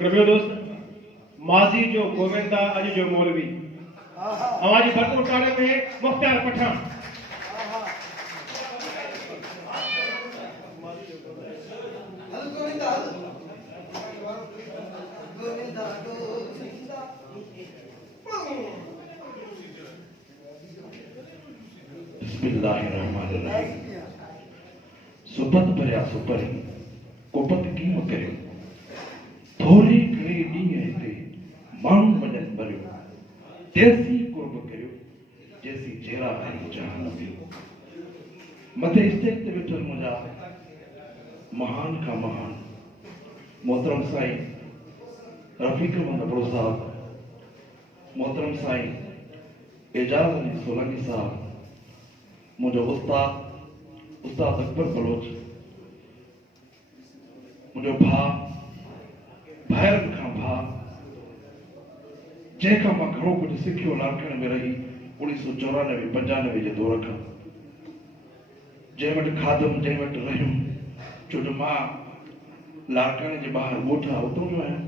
ॿियो दोस्त माज़ी जो गोविंदा, अॼु जो मौलवी, हमारी भरपूर तारीफ में मुख्तार पठान। बिस्मिल्लाहिर्रहमानिर्रहीम। सुबत भरिया सुपर कोपत कीम करियो, थोरे घणे ॾींहं हिते माण्हू वञनि भरियो, तेसी कुर्ब करियो जैसी चेहरा खणी जहान पियो। मथे स्टेज ते वेठल मुंहिंजा महान खां महान मोहतरम साईं रफ़ीक मंदपुर साहब, मोहतरम साईं एजाज अली सोलंकी साहब, मुझे उस्ताद अकबर बलोच, मुझे भाइरनि खां भाउ, जंहिंखां मां घणो कुझु सिखियो लाड़काणे में रही 1994-95 जे दौर खां, जंहिं वटि खाधुमि, जंहिं वटि रहियुमि, छो जो मां लाड़काणे जे ॿाहिरि ॻोठ आहे उतां जो आहियां।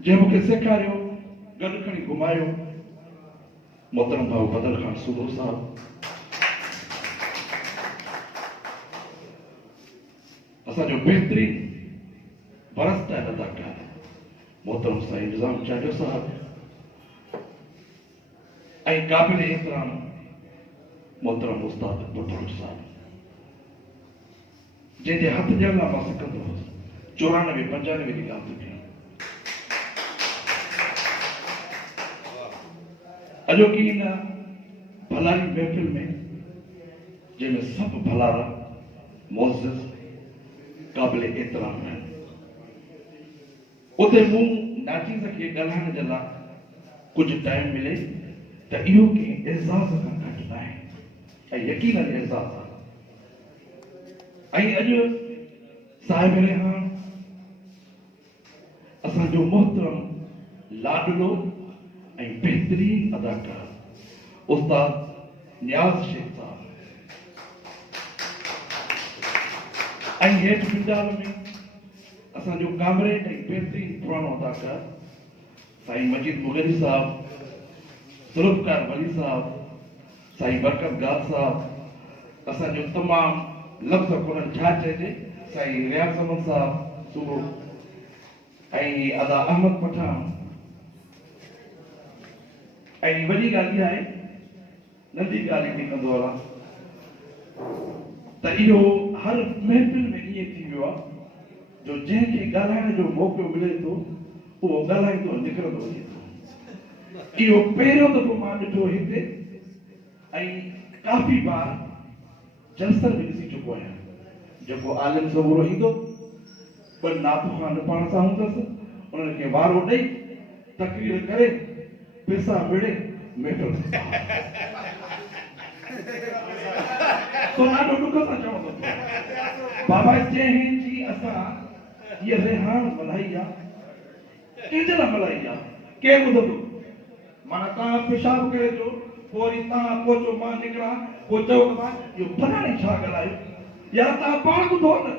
जंहिं मूंखे सेखारियो, गॾु खणी घुमायो, मोहतरम भाऊ बदल खान सूदो साहब। असांजो बेहतरीन बरसता अदाकार मोहतरम साईं निज़ाम चाचो साहब ऐं क़ाबिल एहतराम मोहतरम उस्ताद अकबर बलोच साहब, जंहिंजे हथ ॾियण लाइ मां सिखंदो हुउसि। 94-95 जी ॻाल्हि थी कयां। अॼोकी इन भलाई महफ़िल में, जंहिंमें सभु भलारा मुअज़्ज़िज़ क़ाबिल एहतराम आहिनि, उते मूं नाचीज़ खे ॻाल्हाइण जे लाइ कुझु टाइम मिले त इहो कंहिं एज़ाज़ खां घटि न आहे ऐं यकीनन एज़ाज़ आहे। ऐं अॼु साहिब रिहान असांजो मोहतरम लाडलो ऐं बेहतरीन अदाकार उस्ताद नियाज़ शेख साहब, ऐं हेठि पिंडाल में असांजो कामरेड ऐं बेहतरीन पुराणो अदाकार साईं मजीद मुगली साहब, सुल्फ़कार वली साहब, साईं बरकत गाल साहब, असांजो तमामु लफ़्ज़ कोन्हनि छा चइजे, साईं रियाज़ अहमद साहब सूबो, ऐं अदा अहमद पठान। ऐं वॾी ॻाल्हि इहा आहे, नंढी ॻाल्हि बि कंदो हलां, त इहो हर महफ़िल में ईअं थी वियो आहे जो जंहिंखे ॻाल्हाइण जो मौक़ो मिले थो उहो ॻाल्हाईंदो निकिरंदो वञे थो। इहो पहिरियों दफ़ो मां ॾिठो हिते ऐं काफ़ी बार जलसर बि ॾिसी चुको आहियां जेको आलिम सबूरो ईंदो ॿ नात खां पाण सां हूंदसि उन्हनि खे वारो ॾेई तकरीर करे पैसा विड़े महफ़िल तो ॾाढो ॾुख सां चवंदो बाबा जंहिं जी असां ये रेहान मलाई आहे कंहिंजे लाइ मलाई आहे केरु ॿुधंदो माना तव्हां पेशाब करे जो पोइ वरी तव्हां पहुचो मां निकिरां पोइ चओ त मां इहो फलाणी छा ॻाल्हायो या तव्हां पाण ॿुधो न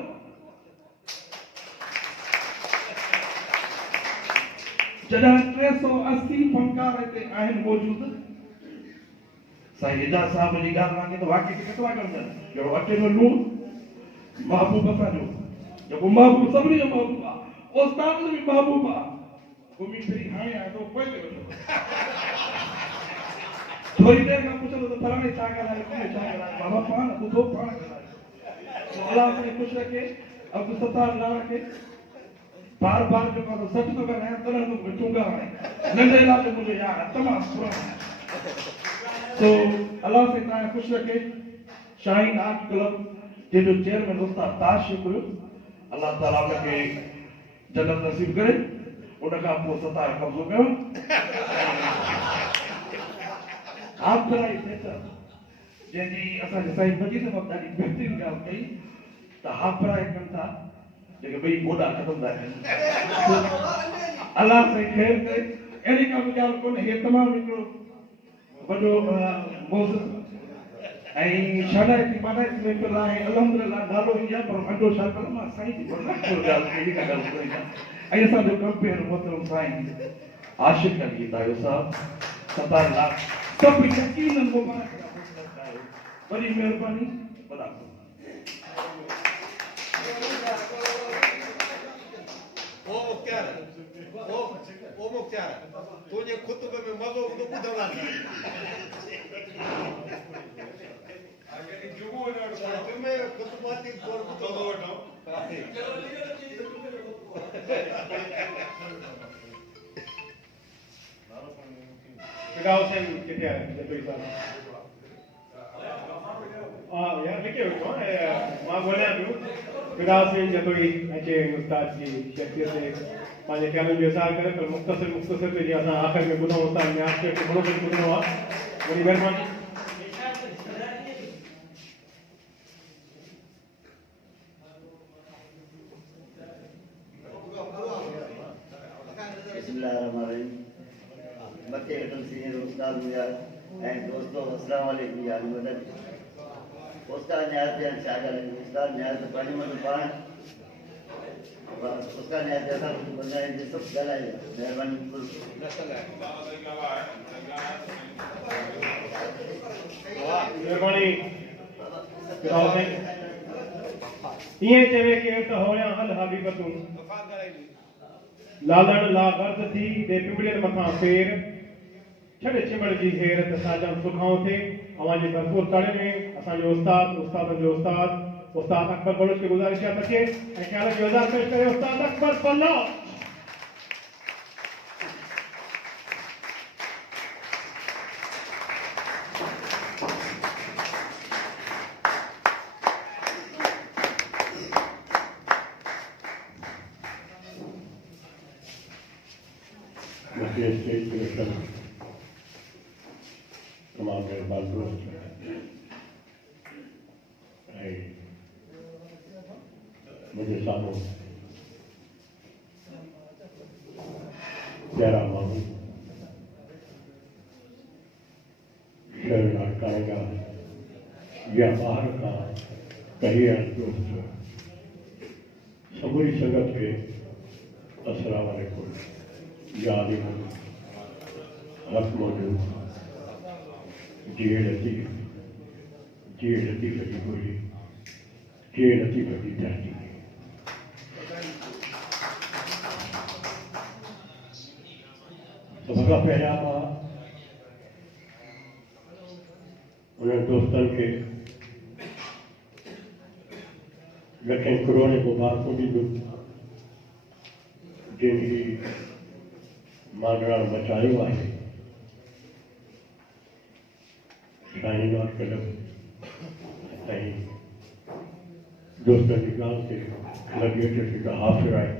जॾहिं 380 फनकार हिते आहिनि मौजूदु साईं एजाज साहब जी ॻाल्हि मांगे त वाक़ई केतिरा कनि जहिड़ो अटे में लूणु महबूब असांजो जेको महबूब सभिनी जो महबूब आहे उस्ताद जो बि महबूब आहे घुमी फिरी हाणे आहे तो पोइ ते वठो थोरी देरि खां पुछंदो त फलाणे छा ॻाल्हायो कोन्हे छा ॻाल्हायो बाबा पाण ॿुधो पाण ॻाल्हायो अलाह साईं ख़ुशि रखे अब्दुल सत्तार न रखे बार बार जो मां सच थो ॻाल्हायां तॾहिं तो चूंगा हाणे नंढे इलाइक़े मुंहिंजो यार आहे तमामु पुराणो तो अल्लाह से तव्हां ख़ुशि रखे शाहीन आर्ट क्लब जंहिंजो चेयरमैन उस्ताद ताज शेख हुयो अल्लाह ताला उनखे जन्नत नसीब करे उन खां पोइ सतार कब्ज़ो कयो आबराई सेंटर जंहिंजी असांजे साईं मजीद साहब ॾाढी बहितरीन ॻाल्हि कई त हाफराए कनि था जेके ॿई गोॾा खटंदा आहिनि अल्लाह साईं ख़ैर करे अहिड़ी का बि ॻाल्हि कोन्हे हे तमामु हिकिड़ो वॾो मौज़ू ऐं शनायती मानायती महफ़िल आहे अल्हम्दुलिल्लाह नालो ई आहे पर वॾो छा करणु मां साईं जी ॻाल्हि कहिड़ी का ॻाल्हि कोन्हे ऐं असांजो कंपेयर मोहतरम साईं आशिक़ अली तायो साहब 17 लाख सभु यकीनन मुबारक वॾी महिरबानी वॾा ओ मुख्तार तुझे खुतबे में मज़ो तो ॿुधंदा अगर जुगो न तुम्हें खुतबाती तौर पर मज़ो वठो गांव से किथे आहे जतोई साहब यार लिखे हुयो मां ॻोल्हियां पियो गांव से जतोई अचे उस्ताद जी शख्सियत से पंहिंजे ख़्यालनि जो इज़हार करे पर मुख़्तसिर ते जीअं असां आख़िर में ॿुधूं उस्ताद न्यास खे घणो कुझु ॿुधणो आहे वॾी महिरबानी मथे हेठि सीनियर उस्ताद हुया ऐं दोस्तों अस्सलाम वालेकुम यार मदद उस्ताद न्याज़ ते छा ॻाल्हायूं उस्ताद न्याज़ त पंहिंजो मथां पाण उस्ताद न्याज़ ते असां कुझु बंदा आहिनि सभु ॻाल्हायो महिरबानी ईअं चवे केरु त होया हल हबीबतूं लालण ला गर्द थी दे पिंबड़ियन मथां फेर छॾे चिमड़ जी हेर त साजन सुखाओ थे अवांजे भरपूर ताड़े में असांजो उस्ताद जो उस्ताद अकबर बलूच खे गुज़ारिश आहे त के ऐं ख़्याल जो इज़हार पेश करे उस्ताद अकबर बलूच स्टेज कलेक्शन तमाम मेहरबान दोस्त मुझे सामू प्यारा मामू शहर कारेगा या बाहर का कहिए दोस्त समूरी संगत के अस्सलाम वालेकुम याद हक मौजूद जेड़ लतीफ़ की बोली जेड़ लतीफ़ की तहजीब सभा पहिरियां मां उन्हनि दोस्तनि खे लखें करोड़ मुबारकूं ॾींदुमि जिनकी मांगड़ा मचायो आहे साईं और कलम ऐं दोस्तनि जी ॻाल्हि ते लॻे थो जेका हाफ़िर आहे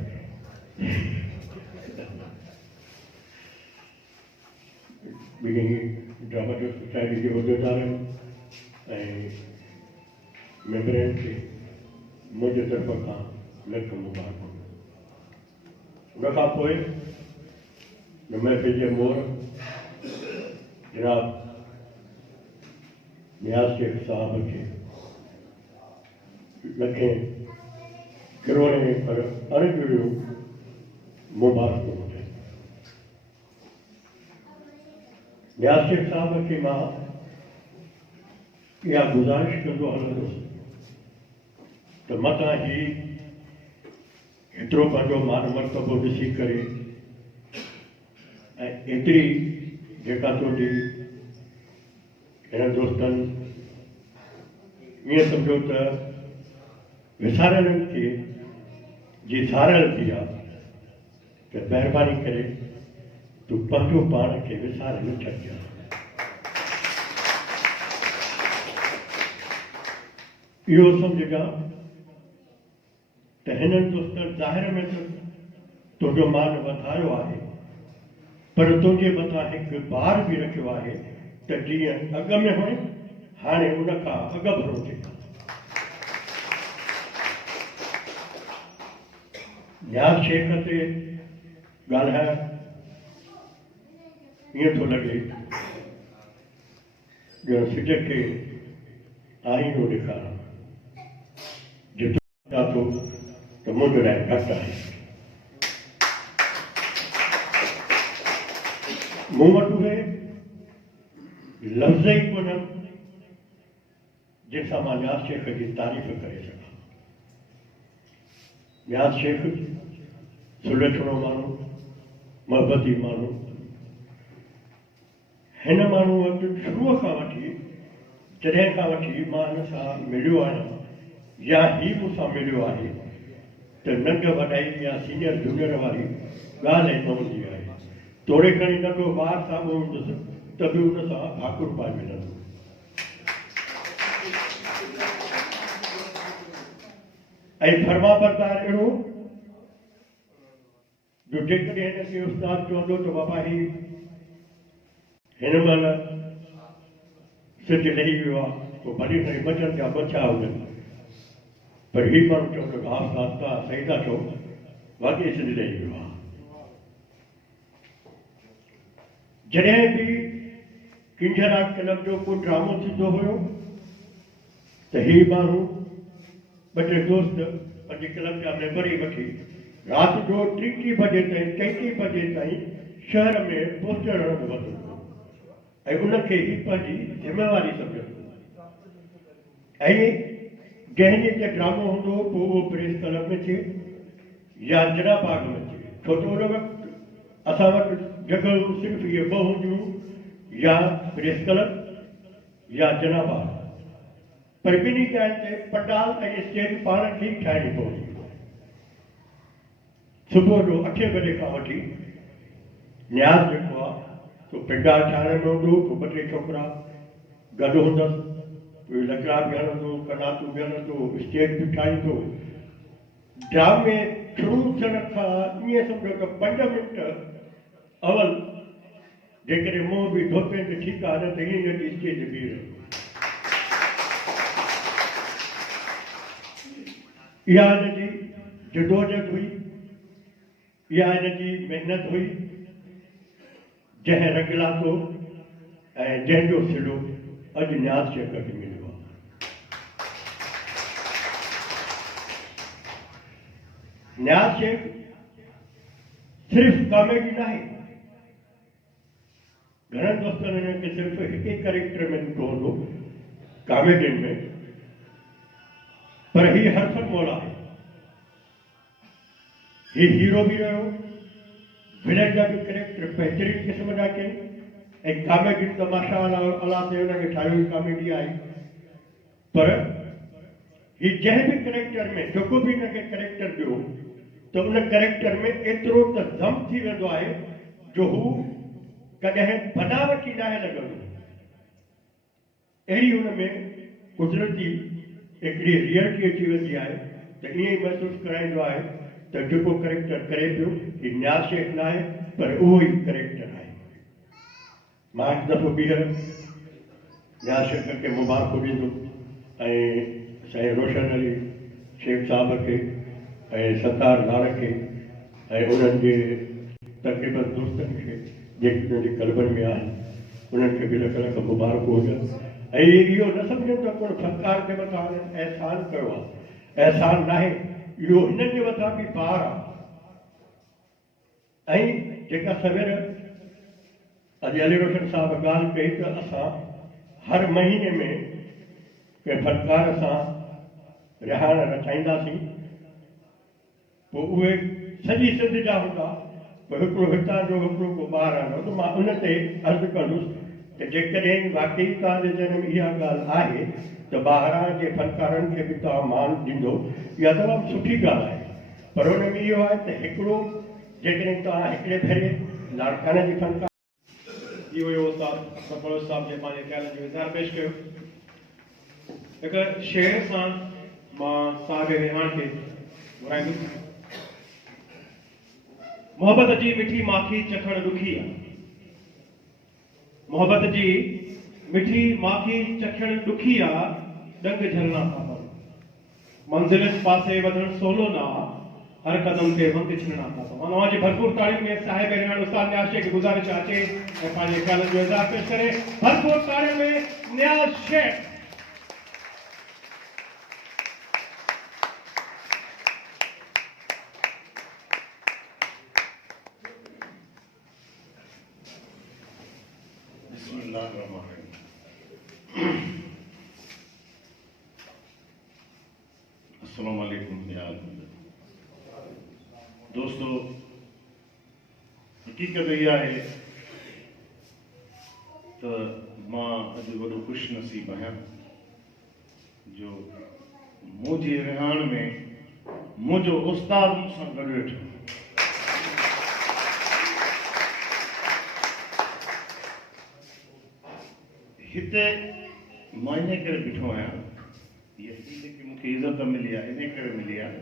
ॿिन्ही ड्रामेटिक सोसाइटी जे उहिदेदारनि ऐं मेंबरनि खे मुंहिंजे तरफ़ खां लख मुबारक। उन खां पोइ महफ़िल जे मोहर जनाब नियाज़ शेख साहब खे लखें करोड़े पर अणजुड़ियूं मुबारक हुजे। नियाज़ शेख साहब खे मां इहा गुज़ारिश कंदो हलंदुसि त मतां ही एतिरो पंहिंजो मान मर्तबो ॾिसी करे ऐं एतिरी जेका तुंहिंजी हिननि दोस्तनि ईअं सम्झो त विसारणनि खे जी सारल थी आहे त महिरबानी करे तूं पंहिंजो पाण खे विसारे न छॾिजां। इहो सम्झजां त हिननि दोस्तनि ज़ाहिर में त तुंहिंजो मान वधायो आहे पर तुंहिंजे मथां हिकु बार बि रखियो आहे त जीअं अॻ में हुई हाणे उन खां अॻु भरो थिए। नियाज़ शेख ते ॻाल्हाइण ईअं थो लॻे ॼण सिज खे आईनो ॾेखारां जितो थो त मुंहिंजे लाइ घटि आहे। मूं वटि उहे लफ़्ज़ ई कोन्हनि जंहिंसां मां नियाज़ शेख जी तारीफ़ करे सघां। नियाज़ शेख सुलझणो माण्हू मोहबती माण्हू हिन माण्हू वटि शुरूअ खां वठी जॾहिं खां वठी मां हिन सां मिलियो आहियां या ही मूंसां मिलियो आहे त नंढ वॾाई या सीनियर जूनियर वारी ॻाल्हि ई न हूंदी आहे। थोरे घणी नंढो ॿार साम्हूं हूंदुसि त बि हुन सां भाकुर पाए मिलंदो। ऐं फर्मा बरदार अहिड़ो जो जेकॾहिं हिनखे उस्ताद चवंदो त बाबा ही हिन महिल सिज लही वियो आहे पोइ भली साईं बचनि जा बचा हुजनि पर ही माण्हू चवंदो हा उस्ताद तव्हां सही था चओ वाक़ई सिज लही वियो आहे। जॾहिं बि किंजर आर्ट क्लब जो को ड्रामो थींदो हुयो त ही माण्हू ॿ टे दोस्त पंहिंजे क्लब जा मेंबर ई वठी राति जो 3 बजे ताईं 3 बजे ताईं शहर में पोस्टर हणंदो वञंदो ऐं उनखे ई पंहिंजी ज़िम्मेवारी सम्झंदो। ऐं जंहिं ते ड्रामो हूंदो पोइ उहो प्रेस क्लब में थिए या जना बाग में थिए छो त उन वक़्तु असां वटि जॻहियूं सिर्फ़ु इहे 2 हूंदियूं या प्रेस क्लब या जना बाग पर ॿिन्ही ॻाल्हि ते पंडाल ऐं स्टेज पाण खे ई ठाहिणी पवंदी। सुबुह जो 8 बजे खां वठी नियाज़ जेको आहे तो पंडाल ठाहिण में हूंदो पोइ 2 टे छोकिरा गॾु हूंदसि लकड़ा बि हणंदो कनातूं बि हणंदो स्टेज बि ठाहींदो। ड्रामे शुरू थियण खां ईअं सम्झो त 5 मिंट अवल जेकॾहिं मुंहुं बि धोते त ठीकु आहे न त ईअं ई स्टेज बीह रहियो। इहा हिनजी जदोजहद हुई इहा हिनजी महिनत हुई जंहिं रंग लाथो ऐं जंहिंजो सिलो अॼु नियाज़ शेख खे मिलियो आहे। नियाज़ शेख सिर्फ़ु कॉमेडी न आहे घणनि दोस्तनि हिनखे सिर्फ़ु हिकु ई कैरेक्टर में ॾिठो हूंदो कॉमेडियन में पर ही हरफन मौला है। ही हीरो भी रहो विलेन जा भी कैरेक्टर बेहतरीन किस्म जा कई ऐं कॉमेडी त माशाअल्लाह ते हुनखे ठाहियो कॉमेडी आई पर ही जंहिं भी कैरेक्टर में जेको भी हिनखे कैरेक्टर ॾियो त उन कैरेक्टर में एतिरो त दम थी वेंदो आहे जो हू कॾहिं बनावटी न आहे लॻंदो। अहिड़ी हुन में कुदरती हिकिड़ी रियलिटी अची वेंदी आहे त ईअं ई महसूसु कराईंदो आहे त जेको करेक्टर करे पियो ही न्यास शेख न आहे पर उहो ई करेक्टर आहे। मां हिकु दफ़ो ॿीहर न्यास शेख खे मुबारकूं ॾींदुमि ऐं साईं रोशन अली शेख साहब खे ऐं सत्तार लाल खे ऐं उन्हनि जे तक़रीबन दोस्तनि खे जेके उन्हनि जे कलबनि में आहिनि उन्हनि खे बि लख लख मुबारकूं हुजनि। ऐं इहो न सम्झनि त कोन फनकार जे मथां अहसान कयो आहे, अहसान न आहे, इहो हिननि जे मथां बि पार आहे। ऐं जेका सवेर अॼु अली रोशन साहब ॻाल्हि कई त असां हर महीने में के फनकार सां रिहाण रचाईंदासीं, पोइ उहे सॼी सिंध जा हूंदा, पोइ हिकिड़ो हितां जो हिकिड़ो को ॿार आंदो त मां उन ते अर्ज़ु कंदुसि त जेकॾहिं वाकई तव्हांजे ज़हन में इहा ॻाल्हि आहे त ॿाहिरां जे फनकारनि खे बि तव्हां मान ॾींदो, इहा तमामु सुठी ॻाल्हि आहे। पर हुन में इहो आहे त हिकिड़ो जेकॾहिं तव्हां हिकिड़े भेरे लाड़काने जी फनकार इहो हुयो उस्ताद फरोज़ साहब जे पंहिंजे ख़्यालनि जो इज़हार पेश कयो। हिकु शेर सां मां साहिब रिहान खे घुराईंदुसि। मोहब्बत जी मिठी माखी चखण ॾुखी आहे, मोहब्बत जी मिठी माखी चखण ॾुखी आहे, डंग झलना था पर मंज़िलनि पासे वधण सवलो न आहे, हर कदम ते वंग छिलना था पर। मां तव्हांजी भरपूर ताड़ियुनि में साहिब रिहान उस्ताद न्याज़ शेख खे गुज़ारिश अचे ऐं पंहिंजे ख़्यालनि जो इज़हार पेश करे। भरपूर ताड़ियुनि में न्याज़ शेख। अस्सलाम वालेकुम यार दोस्तों, हकीकत इहा आहे त मां अॼु वॾो ख़ुशि नसीब आहियां जो मुंहिंजे रिहाण में मुंहिंजो उस्ताद मूंसां गॾु वेठो। हिते मां इन करे बीठो आहियां, जेकी मूंखे इज़त मिली आहे इन करे मिली आहे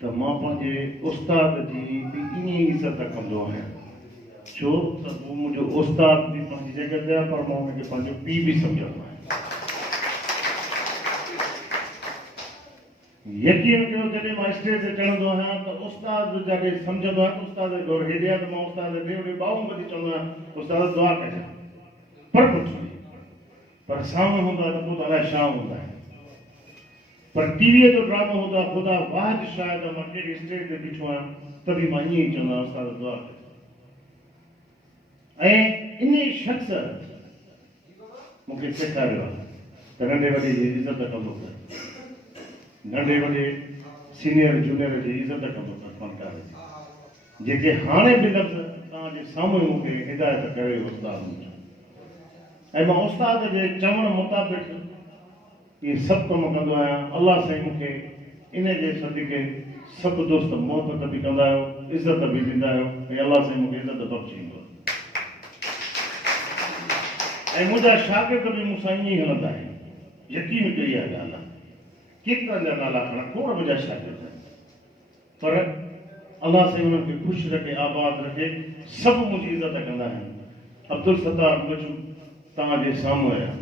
त मां पंहिंजे उस्ताद जी बि इन ई इज़त कंदो आहियां, छो त उहो मुंहिंजो उस्ताद बि पंहिंजी जॻह ते आहे, पर मां हुनखे पंहिंजो पीउ बि सम्झंदो आहियां। यकीन कयो जॾहिं मां स्टेज ते चढ़ंदो आहियां त उस्ताद जॾहिं सम्झंदो आहियां त उस्ताद दौर हेॾे आहे त मां उस्ताद ते होॾे ॿाहूं ॿधी चवंदो आहियां उस्ताद दुआ कजां, पर कुझु पर साम्हूं हूंदो आहे त पोइ त अलाए छा हूंदा आहिनि। पर टीवीअ जो ड्रामो हूंदो आहे, ख़ुदा वाहिद शायदि मां कहिड़ी स्टेज ते बीठो आहियां त बि मां ईअं ई चवंदो आहियां उस्ताद दुआ कजां। ऐं इन शख़्स मूंखे सेखारियो आहे त नंढे वॾे जी इज़त कंदो कर, नंढे वॾे सीनियर जूनियर जी इज़त कंदो कर, फनकार जी जेके हाणे बि लफ़्ज़ तव्हांजे साम्हूं मूंखे हिदायत करे उस्ताद मुंहिंजो। ऐं मां उस्ताद जे चवण मुताबिक़ इहे सभु कम कंदो आहियां। अलाह साईं मूंखे इन जे सदिक़े सभु दोस्त मोहबत बि कंदा आहियो, इज़त बि ॾींदा आहियो ऐं अलाह साईं मूंखे इज़त बख़्शींदो आहे। ऐं मुंहिंजा शागिर्द बि मूंसां ईअं ई हलंदा आहिनि, यकीन कई आहे ॻाल्हि आहे। केतिरनि जा नाला खणा, खोड़ मुंहिंजा शागिर्द आहिनि, पर अलाह साईं उन्हनि खे ख़ुशि रखे, आबाद रखे, सभु मुंहिंजी इज़त कंदा आहिनि। अब्दुल सत्तार मुंहिंजो तव्हांजे साम्हूं आहियां,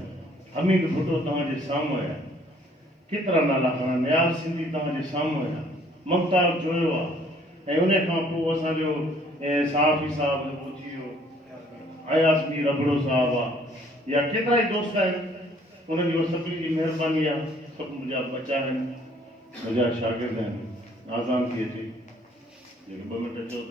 हमीद भुट्टो तव्हांजे साम्हूं आहियां, केतिरा नाला खणा, न्याज़ सिंधी तव्हांजे साम्हूं आहियां, ममताज़ जोयो आहे, ऐं उन खां पोइ असांजो साफ़ी साहब जेको थी वियो, अयास मीर रबड़ो साहब आहे, या केतिरा ई दोस्त आहिनि, उन्हनि जो सभिनी जी महिरबानी आहे। सभु मुंहिंजा बचा आहिनि, मुंहिंजा शागिर्द आहिनि। आज़ान थी अचे जेके 2 मिंट चओ त